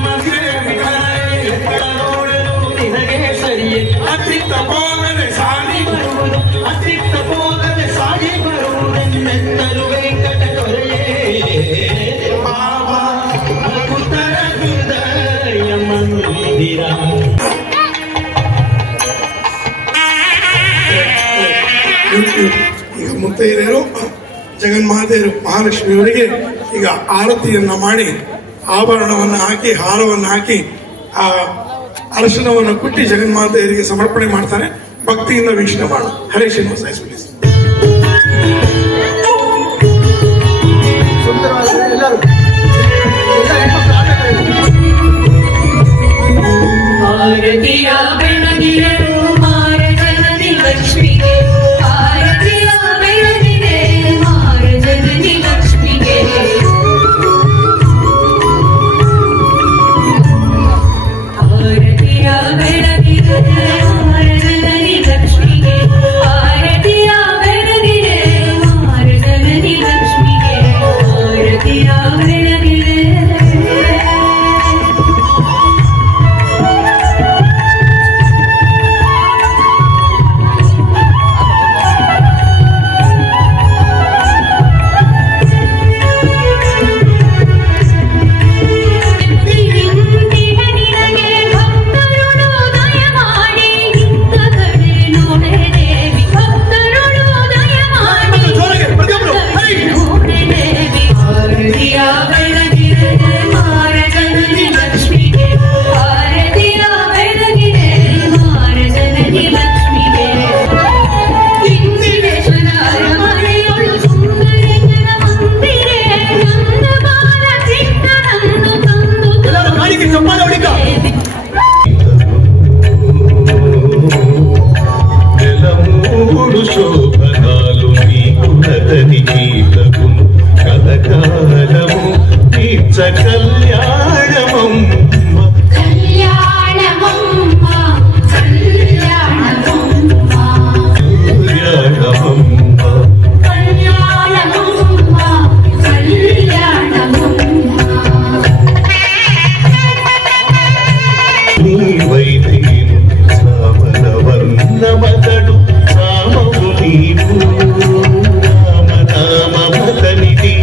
ನೋಡಲು ನಿನಗೆ ಸರಿ ಅತಿಕ್ತ ಹೋಗದೆ ಸಾಗಿ ಬರುವುದು ಅತಿಕ್ತ ಹೋಗದೆ ಸಾಗಿ ಬರುವುದೆನ್ನೆತ್ತಲು ವೆಂಕಟ ದೊರೆಯೇ ಬಾಬಾ ಉತ್ತರ ಹೃದಯ ಮಂದಿರ. ಈಗ ಮುತ್ತೈದೆಯರು ಜಗನ್ಮಾತೆಯರು ಮಹಾಲಕ್ಷ್ಮಿಯವರಿಗೆ ಈಗ ಆರತಿಯನ್ನ ಮಾಡಿ ಆಭರಣವನ್ನು ಹಾಕಿ ಹಾರವನ್ನು ಹಾಕಿ ಆ ಅರಶಿನವನ್ನು ಕುಟ್ಟಿ ಜಗನ್ಮಾತೆಯರಿಗೆ ಸಮರ್ಪಣೆ ಮಾಡ್ತಾರೆ. ಭಕ್ತಿಯಿಂದ ವೀಕ್ಷಣೆ ಮಾಡು. ಹರೇ ಶ್ರೀನಿವಾಸ ಪ್ಲೀಸ್. ಆರತಿಯ ಬೆಳಗಿರಲು ಮಾರ ಜನನಿ ಲಕ್ಷ್ಮಿಗೆ ಆರತಿಯ ಬೆಳಗಿದೆ ಮಾರ ಜನನಿ ಲಕ್ಷ್ಮಿಗೆ ಆರತಿಯ ಬೆಳಗಿದೆ ಮಾರ ಜನನಿ ಲಕ್ಷ್ಮಿಗೆ ಆರತಿಯ ಬೆಳಗಿದೆ ಮಾರ ಜನನಿ ಲಕ್ಷ್ಮಿಗೆ ಆರತಿಯ ಬೆಳಗಿದೆ. శోభనాలు నీకు నదని గీతకు కలకాలము తీర్చ కళ్యాణమమ్మ కళ్యాణమమ్మ కళ్యాణమమ్మ కళ్యాణమమ్మ కళ్యాణమమ్మ కళ్యాణమమ్మ నీవైతేను సామన వర్ణమతడు రామము నీవు రామనామమతనిది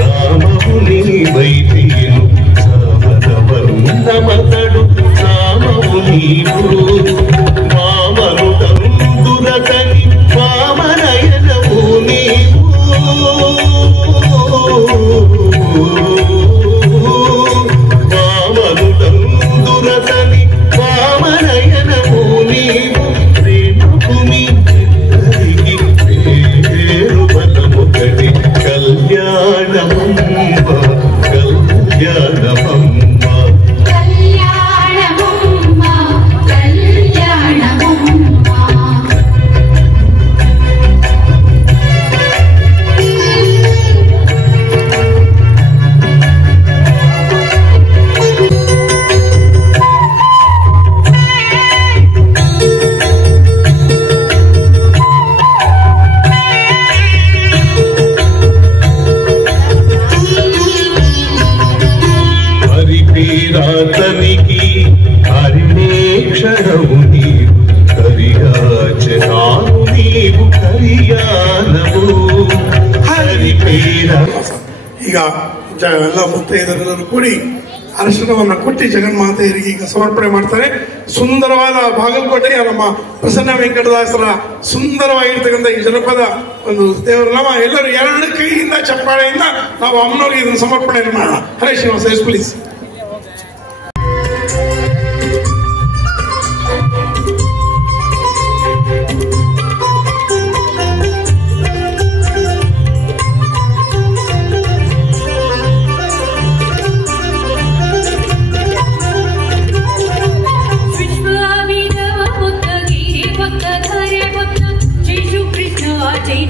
రామము నీవైతేను సామన వర్ణమతడు రామము నీవు వామను తందురతని వామనయనము నీవు వామను తందురతని వామనయనము నీవు ప్రేమ భూమి పేరు బలముగడి కళ్యాణమమ్మ కళ్యాణమమ్మ కళ్యాణమమ్మ కళ్యాణమమ్మ హరిపీరాతనికి హరిణేక్షణము నీవు కరియాచనాను నీవు కరియానము హరిపీరా. ಈಗ ಎಲ್ಲ ಮುತ್ತೈದರೆಲ್ಲರೂ ಕೂಡಿ ಅರಶಿನವನ್ನು ಕೊಟ್ಟಿ ಜಗನ್ಮಾತೆಯರಿಗೆ ಈಗ ಸಮರ್ಪಣೆ ಮಾಡ್ತಾರೆ. ಸುಂದರವಾದ ಬಾಗಲಕೋಟೆಯ ನಮ್ಮ ಪ್ರಸನ್ನ ವೆಂಕಟದಾಸರ ಸುಂದರವಾಗಿರ್ತಕ್ಕಂಥ ಈ ಜನಪದ ಒಂದು ದೇವರಲ್ಲಮ್ಮ ಎಲ್ಲರೂ ಎರಡು ಕೈಯಿಂದ ಚಪ್ಪಾಳೆಯಿಂದ ನಾವು ಅಮ್ಮನವ್ರಿಗೆ ಇದನ್ನು ಸಮರ್ಪಣೆ ಮಾಡೋಣ. ಹರೇ ಶ್ರೀನಿವಾಸ ಪ್ಲೀಸ್. ಜೈ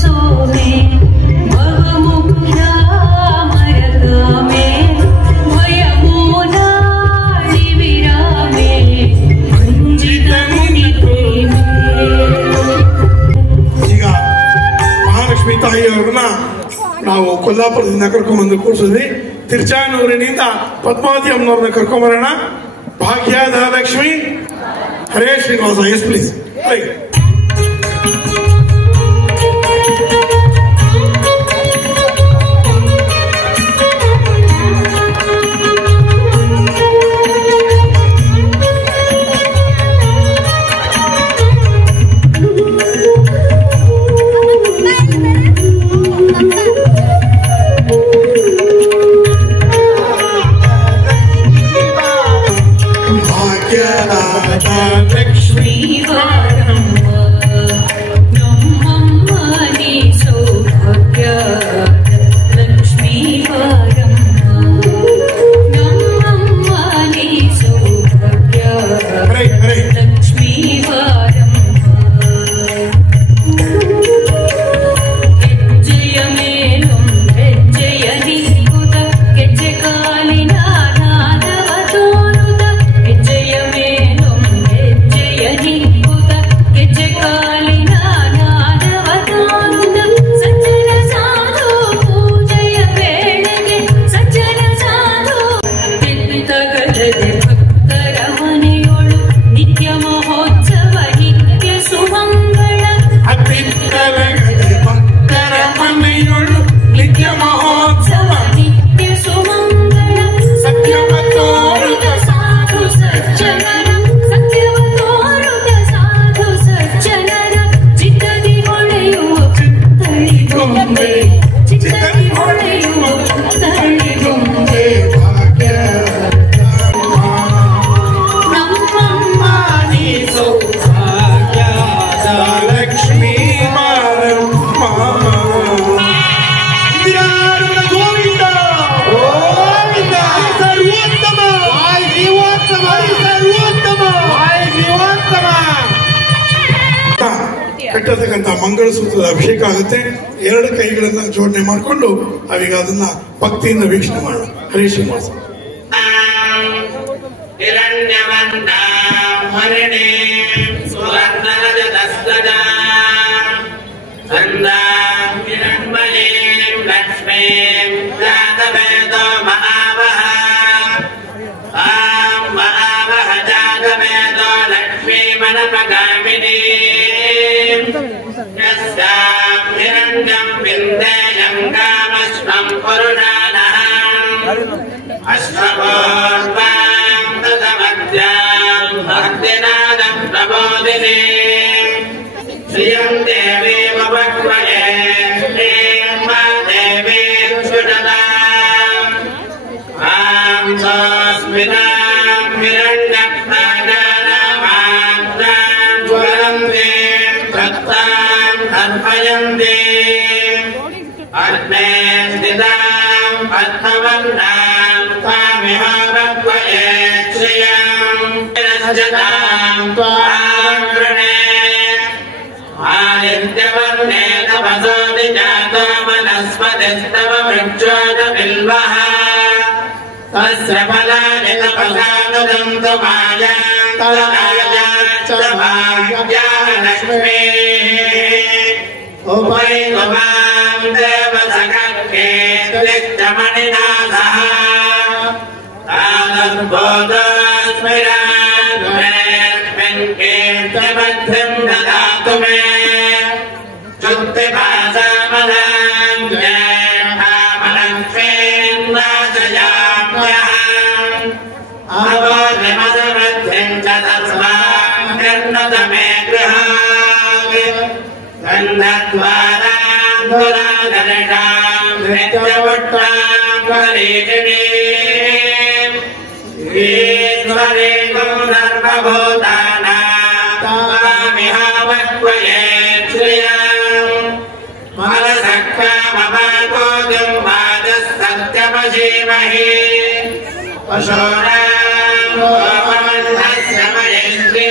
सोमे भवमुख्या मरकामे भयमूलाळि विरामे वञ्जितमुनि प्रेमे. ಈಗ ಮಹಾಲಕ್ಷ್ಮಿ ತಾಯಿಯವರನ್ನ ನಾವು ಕೊಲ್ಲಾಪುರದಿಂದ ಕರ್ಕೊಂಡ್ಬಂದು ಕೂರಿಸಿದ್ವಿ. ತಿರ್ಚಾನೂರಿನಿಂದ ಪದ್ಮಾವತಿ ಅಮ್ಮನವ್ರನ್ನ ಕರ್ಕೊಂಬರೋಣ. ಭಾಗ್ಯದ ಲಕ್ಷ್ಮಿ ಹರೇ ಶ್ರೀನಿವಾಸ. Yes please. ಕಟ್ಟತಕ್ಕಂಥ ಮಂಗಳಸೂತ್ರದ ಅಭಿಷೇಕ ಆಗುತ್ತೆ. ಎರಡು ಕೈಗಳನ್ನ ಜೋಡಣೆ ಮಾಡಿಕೊಂಡು ಅವೀಗ ಅದನ್ನ ಭಕ್ತಿಯಿಂದ ವೀಕ್ಷಣೆ ಮಾಡೋಣ. ಹರೇ ಶ್ರೀನಿವಾಸ. हिरण्यं विन्देयं कामश्वं पुरुषानः अश्वपूर्वां तदमद्यां भक्तिनादं प्रबोधिने श्रियं देवीमुपक्वये श्रीर्मा देवी सुषदाम् आं सोऽस्मिनां हिरण्यप्राणानामात्रां ज्वलन्ते भक्तां अर्पयन्ते अग्ने स्थितां पद्मवर्णां त्वामिह भक्वये श्रियं निरञ्जतां त्वां वृणे आदित्यवर्णे तपसोऽधि जातो वनस्पतिस्तव वृक्षोऽथ बिल्वः तस्य फलानि तपसानुदन्तु मायां तदायाश्च भाग्या लक्ष्मी उपैगुमां देवसखखे त्रिष्टमणिना सह तादद्बोधस्मिरान्मेऽस्मिन् कीर्तिमध्यं ददातु मे चुक्तिभासामदां ज्येष्ठामलक्ष्मीन्नाशयाम्यहम् अवोधिमसमध्यं च तस्मां निर्णत मे गृहात् गन्धद्वारां दुराधरिषां नित्यपुत्रां करीषिणीम् ईश्वरीं सर्वभूतानां तामिह वक्वये श्रियम् मनसक्कामपाकोऽयं वादः सत्यमशीमहि पशूनां गोपमन्नस्य मयिष्ठे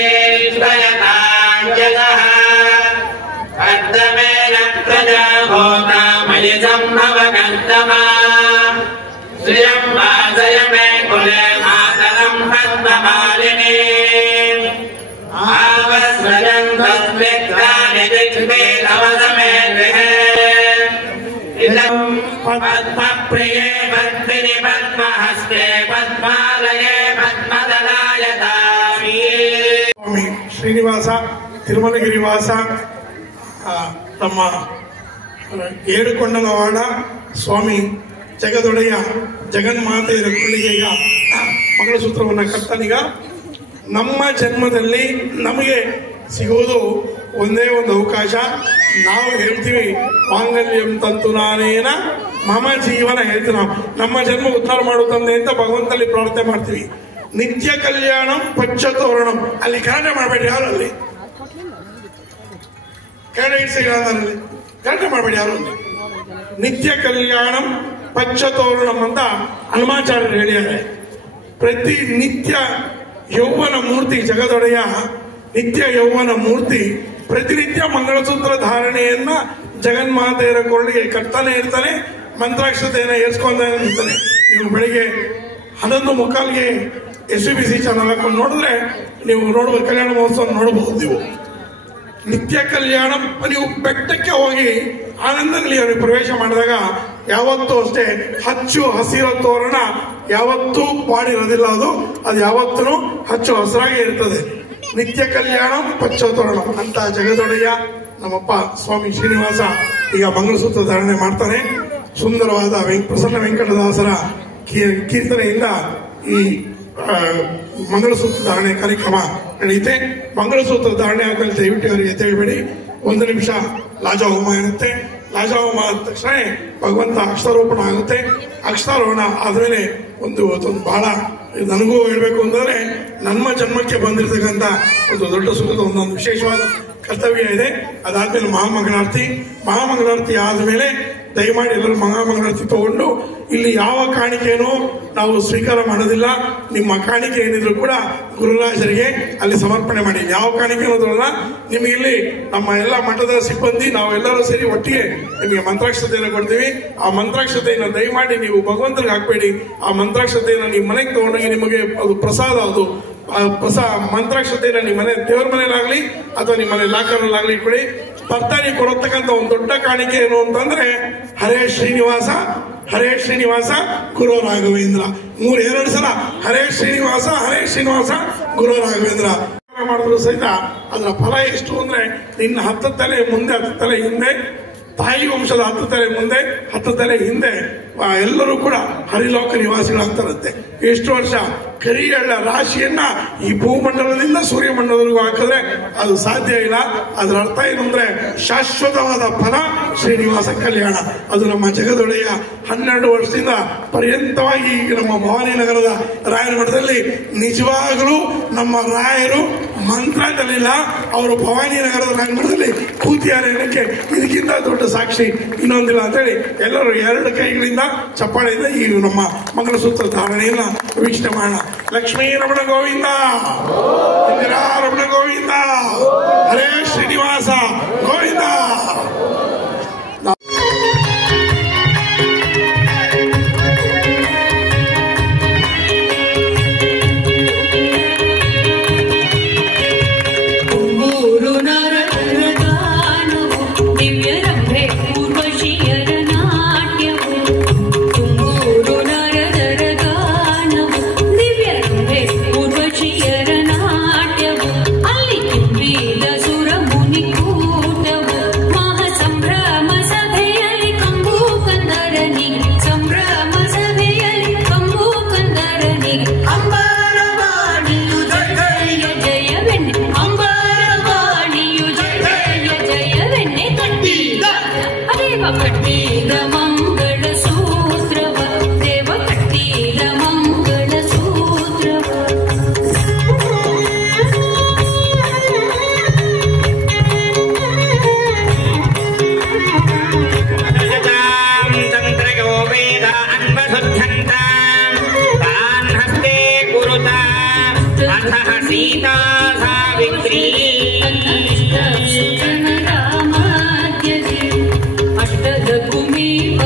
श्रयतां यतः कर्दमेन संभवकर्तमा श्रियं वासय मे कुले मातरं पद्ममालिनी आवस्रजं तस्मित्राणि दिग्मे नवसमे गृहे इदं पद्मप्रिये पद्मिनि पद्महस्ते पद्मालये पद्मदलायतामी ಸ್ವಾಮಿ ಶ್ರೀನಿವಾಸ ತಿರುಮಲಗಿರಿ ವಾಸ ತಮ್ಮ ಏಡುಕೊಂಡನವಾಡ ಸ್ವಾಮಿ ಜಗದೊಡೆಯ ಜಗನ್ಮಾತೆಯರ ಕುಳ್ಳಿಗೆ ಈಗ ಮಂಗಳಸೂತ್ರವನ್ನು ಕರ್ತನೀಗ ನಮ್ಮ ಜನ್ಮದಲ್ಲಿ ನಮಗೆ ಸಿಗುವುದು ಒಂದೇ ಒಂದು ಅವಕಾಶ. ನಾವು ಹೇಳ್ತೀವಿ ಮಾಂಗಲ್ಯಂ ತಂತು ನಾನೇನ ಮಮ ಜೀವನ ಹೇಳ್ತೀವಿ. ನಾವು ನಮ್ಮ ಜನ್ಮ ಉದ್ಧಾರ ಮಾಡುತ್ತಂದೆ ಅಂತ ಭಗವಂತನಲ್ಲಿ ಪ್ರಾರ್ಥನೆ ಮಾಡ್ತೀವಿ. ನಿತ್ಯ ಕಲ್ಯಾಣಂ ಪಚ್ಚತೋರಣಂ ಅಲ್ಲಿ ಕನ್ನಡ ಮಾಡಬೇಡಿ. ಯಾರು ಅಲ್ಲಿ ಕನ್ನಡ ಇಡ್ಸಿಗಳಲ್ಲಿ ಕನ್ನಡ ಮಾಡಬೇಡಿ. ಯಾರು ಅಲ್ಲಿ ನಿತ್ಯ ಕಲ್ಯಾಣಂ ಪಚ್ಚತೋರಣಂ ಅಂತ ಹನುಮಾಚಾರ್ಯರು ಹೇಳಿದ್ದಾರೆ. ಪ್ರತಿ ನಿತ್ಯ ಯೌವನ ಮೂರ್ತಿ ಜಗದೊಡೆಯ ನಿತ್ಯ ಯೌವನ ಮೂರ್ತಿ ಪ್ರತಿನಿತ್ಯ ಮಂಗಳಸೂತ್ರ ಧಾರಣೆಯನ್ನ ಜಗನ್ಮಾತೆಯರ ಕೊಳ್ಳಿಗೆ ಕಟ್ತಾನೆ ಇರ್ತಾನೆ. ಮಂತ್ರಾಕ್ಷತೆಯನ್ನ ಏರ್ಸ್ಕೊಂತಾನೆ ಇರ್ತಾನೆ. ನೀವು ಬೆಳಿಗ್ಗೆ 11:15ಗೆ SVBC ಚಾನಲ್ ಹಾಕೊಂಡು ನೋಡಿದ್ರೆ ನೀವು ನೋಡ್ಬೋದು, ಕಲ್ಯಾಣ ಮಹೋತ್ಸವ ನೋಡಬಹುದು. ನೀವು ನಿತ್ಯ ಕಲ್ಯಾಣ, ನೀವು ಬೆಟ್ಟಕ್ಕೆ ಹೋಗಿ ಆನಂದದಲ್ಲಿ ಅವರು ಪ್ರವೇಶ ಮಾಡಿದಾಗ ಯಾವತ್ತೂ ಅಷ್ಟೇ ಹಚ್ಚು ಹಸಿರ ತೋರಣ ಯಾವತ್ತೂ ಬಾಡಿರೋದಿಲ್ಲ. ಅದು ಯಾವತ್ತೂ ಹಚ್ಚು ಹಸಿರಾಗಿ ಇರ್ತದೆ. ನಿತ್ಯ ಕಲ್ಯಾಣ ಪಚ್ಚತೋರಣ ಅಂತ ಜಗದೊಡೆಯ ನಮ್ಮಪ್ಪ ಸ್ವಾಮಿ ಶ್ರೀನಿವಾಸ ಈಗ ಮಂಗಳಸೂತ್ರ ಧಾರಣೆ ಮಾಡ್ತಾನೆ. ಸುಂದರವಾದ ಪ್ರಸನ್ನ ವೆಂಕಟದಾಸರ ಕೀರ್ತನೆಯಿಂದ ಈ ಮಂಗಳಸೂತ್ರ ಧಾರಣೆ ಕಾರ್ಯಕ್ರಮ ನಡೆಯುತ್ತೆ. ಮಂಗಳಸೂತ್ರ ಧಾರಣೆ ಆದ್ಮೇಲೆ ದಯವಿಟ್ಟು ಅವರಿಗೆ ತಿಳಿಬೇಡಿ. 1 ನಿಮಿಷ ಲಾಜಾಹೋಮ ಇರುತ್ತೆ. ಲಾಜಾಹೋಮ ಆದ ತಕ್ಷಣ ಭಗವಂತ ಅಕ್ಷತಾರೋಪಣ ಆಗುತ್ತೆ. ಅಕ್ಷತಾರೋಹಣ ಆದ್ಮೇಲೆ ಒಂದು ಬಹಳ ನನಗೂ ಹೇಳ್ಬೇಕು ಅಂತಂದ್ರೆ ನಮ್ಮ ಜನ್ಮಕ್ಕೆ ಬಂದಿರತಕ್ಕಂತ ಒಂದು ದೊಡ್ಡ ಸುಖದ ಒಂದೊಂದು ವಿಶೇಷವಾದ ಕರ್ತವ್ಯ ಇದೆ. ಅದಾದ್ಮೇಲೆ ಮಹಾಮಂಗಳಾರತಿ ಆದ್ಮೇಲೆ ದಯಮಾಡಿ ಎಲ್ಲರೂ ಮಹಾಮಂಗಳಾರತಿ ತಗೊಂಡು ಇಲ್ಲಿ ಯಾವ ಕಾಣಿಕೆನೂ ನಾವು ಸ್ವೀಕಾರ ಮಾಡೋದಿಲ್ಲ. ನಿಮ್ಮ ಕಾಣಿಕೆ ಏನಿದ್ರು ಕೂಡ ಗುರುರಾಜರಿಗೆ ಅಲ್ಲಿ ಸಮರ್ಪಣೆ ಮಾಡಿ. ಯಾವ ಕಾಣಿಕೆನೂ ತಗೊಳ್ಳಲ್ಲ. ನಿಮಗೆ ಇಲ್ಲಿ ನಮ್ಮ ಎಲ್ಲ ಮಠದ ಸಿಬ್ಬಂದಿ ನಾವೆಲ್ಲರೂ ಸೇರಿ ಒಟ್ಟಿಗೆ ನಿಮಗೆ ಮಂತ್ರಾಕ್ಷತೆಯನ್ನು ಕೊಡ್ತೀವಿ. ಆ ಮಂತ್ರಾಕ್ಷತೆಯನ್ನು ದಯಮಾಡಿ ನೀವು ಭಗವಂತನಿಗೆ ಹಾಕಬೇಡಿ. ಆ ಮಂತ್ರಾಕ್ಷತೆಯನ್ನು ನಿಮ್ಮ ಮನೆಗೆ ತಗೊಂಡೋಗಿ ನಿಮಗೆ ಅದು ಪ್ರಸಾದ. ಅದು ಮಂತ್ರಾಕ್ಷತೆಯನ್ನು ನಿಮ್ಮ ಮನೆ ದೇವರ ಮನೆಯಲ್ಲಾಗ್ಲಿ ಅಥವಾ ನಿಮ್ಮ ಮನೆ ಲಾಕರ್ನಲ್ಲಾಗ್ಲಿ ಇಟ್ಕೊಳ್ಳಿ. ಬರ್ತಾನೆ ಕೊಡತಕ್ಕಂಥ ಒಂದು ದೊಡ್ಡ ಕಾಣಿಕೆ ಏನು ಅಂತಂದ್ರೆ ಹರೇ ಶ್ರೀನಿವಾಸ ಗುರು ರಾಘವೇಂದ್ರ. 2 ಸಲ ಹರೇ ಶ್ರೀನಿವಾಸ ಗುರು ರಾಘವೇಂದ್ರ ಮಾಡಿದ್ರು ಸಹಿತ ಅದರ ಫಲ ಎಷ್ಟು ಅಂದ್ರೆ ನಿನ್ನ 10 ತಲೆ ಮುಂದೆ 10 ತಲೆ ಹಿಂದೆ, ತಾಯಿ ವಂಶದ 10 ತಲೆ ಮುಂದೆ 10 ತಲೆ ಹಿಂದೆ ಎಲ್ಲರೂ ಕೂಡ ಹರಿಲೋಕ ನಿವಾಸಿಗಳಾಗ್ತಾರಂತೆ. ಎಷ್ಟು ವರ್ಷ ಕರಿಯಳ್ಳ ರಾಶಿಯನ್ನ ಈ ಭೂಮಂಡಲದಿಂದ ಸೂರ್ಯಮಂಡಲವರೆಗೂ ಹಾಕಿದ್ರೆ ಅದು ಸಾಧ್ಯ ಇಲ್ಲ. ಅದರ ಅರ್ಥ ಏನು ಅಂದ್ರೆ ಶಾಶ್ವತವಾದ ಫಲ ಶ್ರೀನಿವಾಸ ಕಲ್ಯಾಣ. ಅದು ನಮ್ಮ ಜಗದೊಡೆಯ 12 ವರ್ಷದಿಂದ ಪರ್ಯಂತವಾಗಿ ನಮ್ಮ ಭವಾನಿ ನಗರದ ರಾಯರ ಮಠದಲ್ಲಿ ನಿಜವಾಗಲೂ ನಮ್ಮ ರಾಯರು ಮಂತ್ರದಲ್ಲಿಲ್ಲ, ಅವರು ಭವಾನಿ ನಗರದ ರಾಯರ ಮಠದಲ್ಲಿ ಕೂತಿದ್ದಾರೆ ಅನ್ನಕ್ಕೆ ಇದಕ್ಕಿಂತ ದೊಡ್ಡ ಸಾಕ್ಷಿ ಇನ್ನೊಂದಿಲ್ಲ ಅಂತೇಳಿ ಎಲ್ಲರೂ 2 ಕೈಗಳಿಂದ ಚಪ್ಪಾಳೆಯಿಂದ ಈ ನಮ್ಮ ಮಂಗಳಸೂತ್ರ ಧಾರಣೆಯನ್ನ ವೀಕ್ಷಣೆ ಮಾಡೋಣ. ಲಕ್ಷ್ಮೀ ರಮಣ ಗೋವಿಂದ, ಇಂದಿರಾ ರಮಣ ಗೋವಿಂದ, ಹರೇ ಶ್ರೀನಿವಾಸ ಗೋವಿಂದ. अष्टदकुमी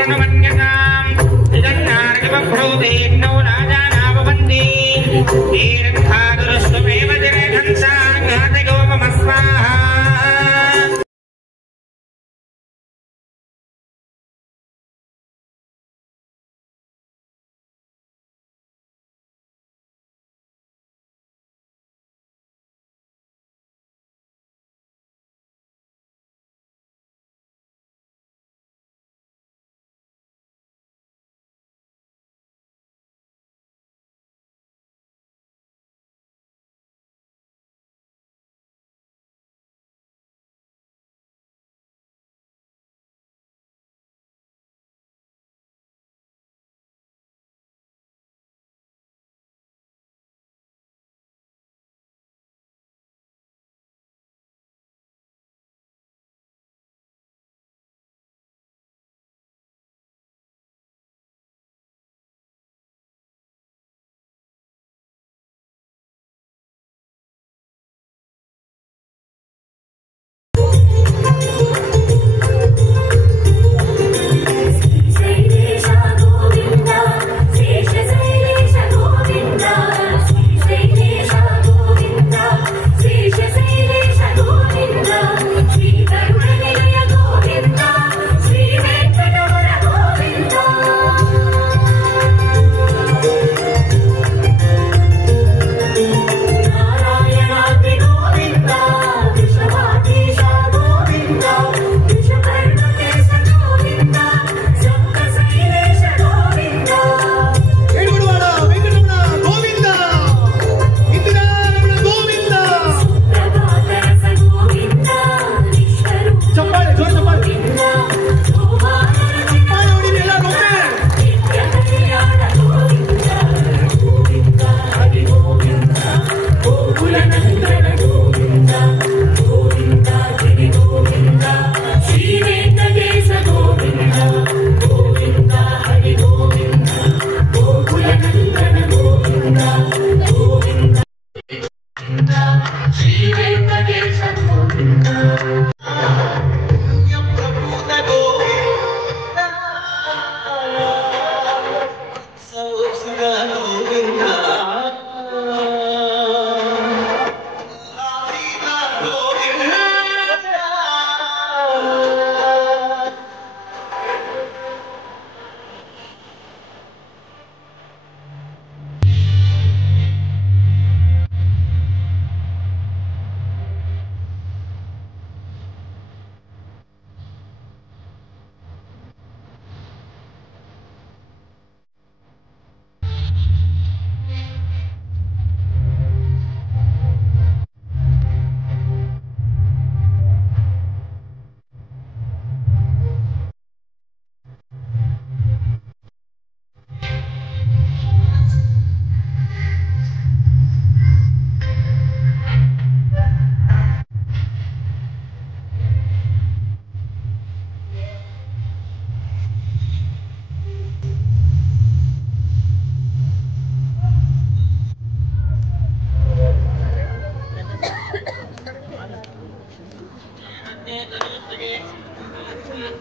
ऋणमन्यताम् इदन्नार्गवभ्रूतेऽग्नौ राजानाववन्ति तीर्थादुरस्त्वमेव जनेधंसा घातगो मम स्वाहा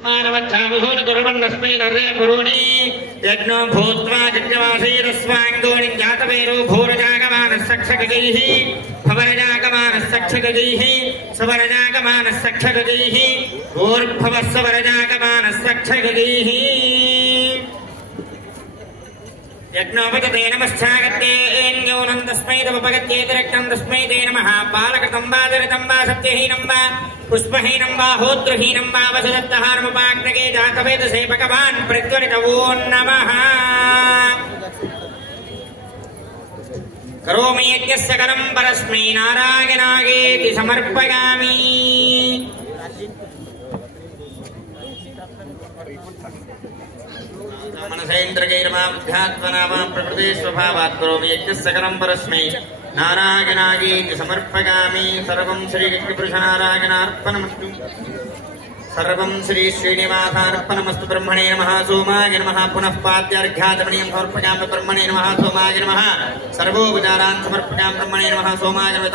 मानवच्छाभूतकुर्वन्नस्मै नरे पुरुणी यज्ञो भूत्वा यज्ञवासीरस्वाङ्गोणि जातवेरो भूरजागमानस्सक्षगैः भवरजागमानस्सक्षगैः सवरजागमानस्सक्षगैः ऊर्ध्ववस्सवरजागमानस्सक्षगैः यज्ञोपतते नमश्चागत्येऽन्योनं तस्मै तमुपगत्येतिरक्तं तस्मै ते नमः बालकृतं वा दरितं वा सत्यहीनं वा पुष्पहीनं वा होत्रहीनं वा वसुदत्तहारमुपाग्नगे जातवेदसे भगवान् प्रज्वलित वो नमः करोमि यज्ञस्य करं परस्मै नारायणागेति समर्पयामि मनसेन्द्रगैर्माध्यात्मना वा प्रकृते स्वभावात् करोमि यज्ञस्य करं परस्मै नारायणागेति समर्पयामि सर्वं श्रीकृष्णपुरुषनारायणार्पणमस्तु सर्वं श्री श्रीनिवासार्पणमस्तु ब्रह्मणे नमः सोमाय नमः पुनः पाद्यार्घ्याचमनीयं समर्पयामि ब्रह्मणे नमः सोमाय नमः सर्वोपचारान् समर्पयामि ब्रह्मणे नमः सोमाय नमः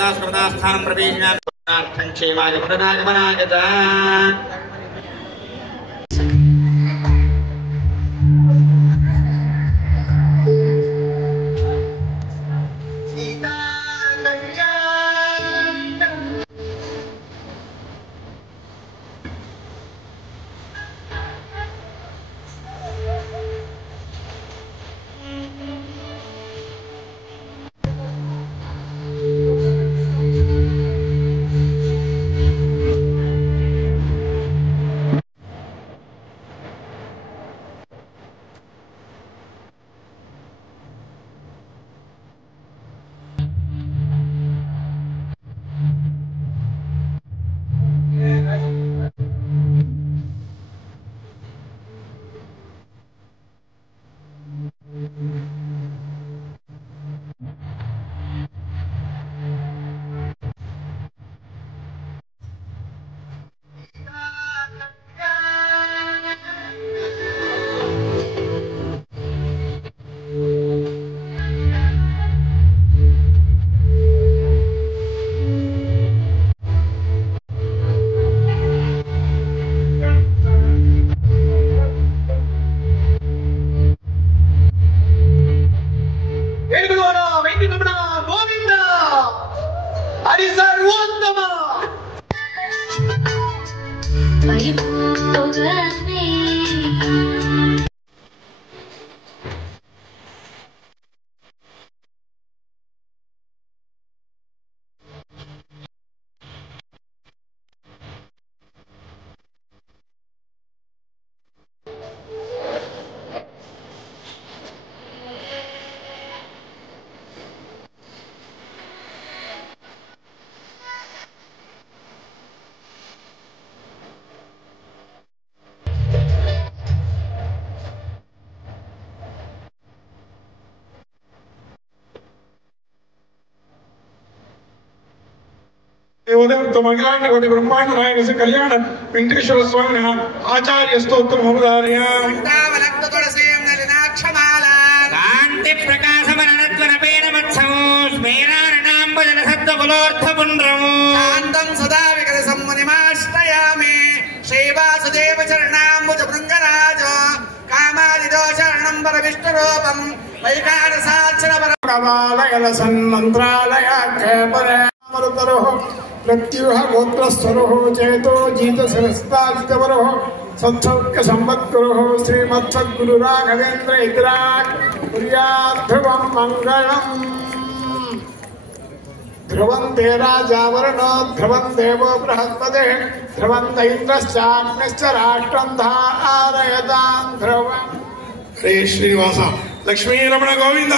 स्थानं प्रवेशयामि प्रार्थं क्षेमाय पुनरागमनाय च ಸರ್ವದೇವೋತ್ತಮ ಅಖಿಲಾಂಡ ಕೋಟಿ ಬ್ರಹ್ಮಾಂಡ ನಾಯಕ ಕಲ್ಯಾಣ ವೆಂಕಟೇಶ್ವರ ಸ್ವಾಮಿನ ಆಚಾರ್ಯ ಸ್ತೋತ್ರ ಮಹೋದಾರ್ಯ ಕಾಂತಿ ಪ್ರಕಾಶ ಮರಣತ್ವರಪೇನ ಮತ್ಸವೋ ಸ್ಮೇರಾರಣಾಂಬಜನ ಸತ್ವಫಲೋರ್ಥ ಪುಂಡ್ರಮೋ ಶಾಂತಂ ಸದಾ ವಿಕರಸಂ ಮುನಿಮಾಶ್ರಯಾಮಿ ಶ್ರೀವಾಸುದೇವ ಚರಣಾಂಬುಜ ಭೃಂಗರಾಜ ಕಾಮಾದಿದೋಷರಣಂ ಪರ ವಿಷ್ಣುರೂಪಂ ವೈಕಾರಸಾಕ್ಷರ ಕವಾಲಯಲ ಸನ್ಮಂತ್ರಾಲಯ ಕೇಪರಮರುತರೋ ಪ್ರತ್ಯೂಹ ಗೋತ್ರಸ್ವರೋ ಚೇತೋ ಜೀತ ಸರಸ್ತಾಜಿತವರೋ ಸತ್ಸೌಖ್ಯ ಸಂಪತ್ಗುರು ಶ್ರೀಮತ್ಸದ್ಗುರು ರಾಘವೇಂದ್ರ ಇದ್ರಾಕ್ ಪ್ರಿಯಾಧ್ರುವಂ ಮಂಗಳಂ ಧ್ರುವಂತೆ ರಾಜಾವರಣೋ ಧ್ರುವಂ ದೇವೋ ಬೃಹಸ್ಪತಿ ಧ್ರುವಂತ ಇಂದ್ರಶ್ಚಾಗ್ನಿಶ್ಚ ರಾಷ್ಟ್ರಂ ಧಾರಯತಾಂ ಧ್ರುವಂ. ಹರೇ ಶ್ರೀನಿವಾಸ. ಲಕ್ಷ್ಮೀ ರಮಣ ಗೋವಿಂದ.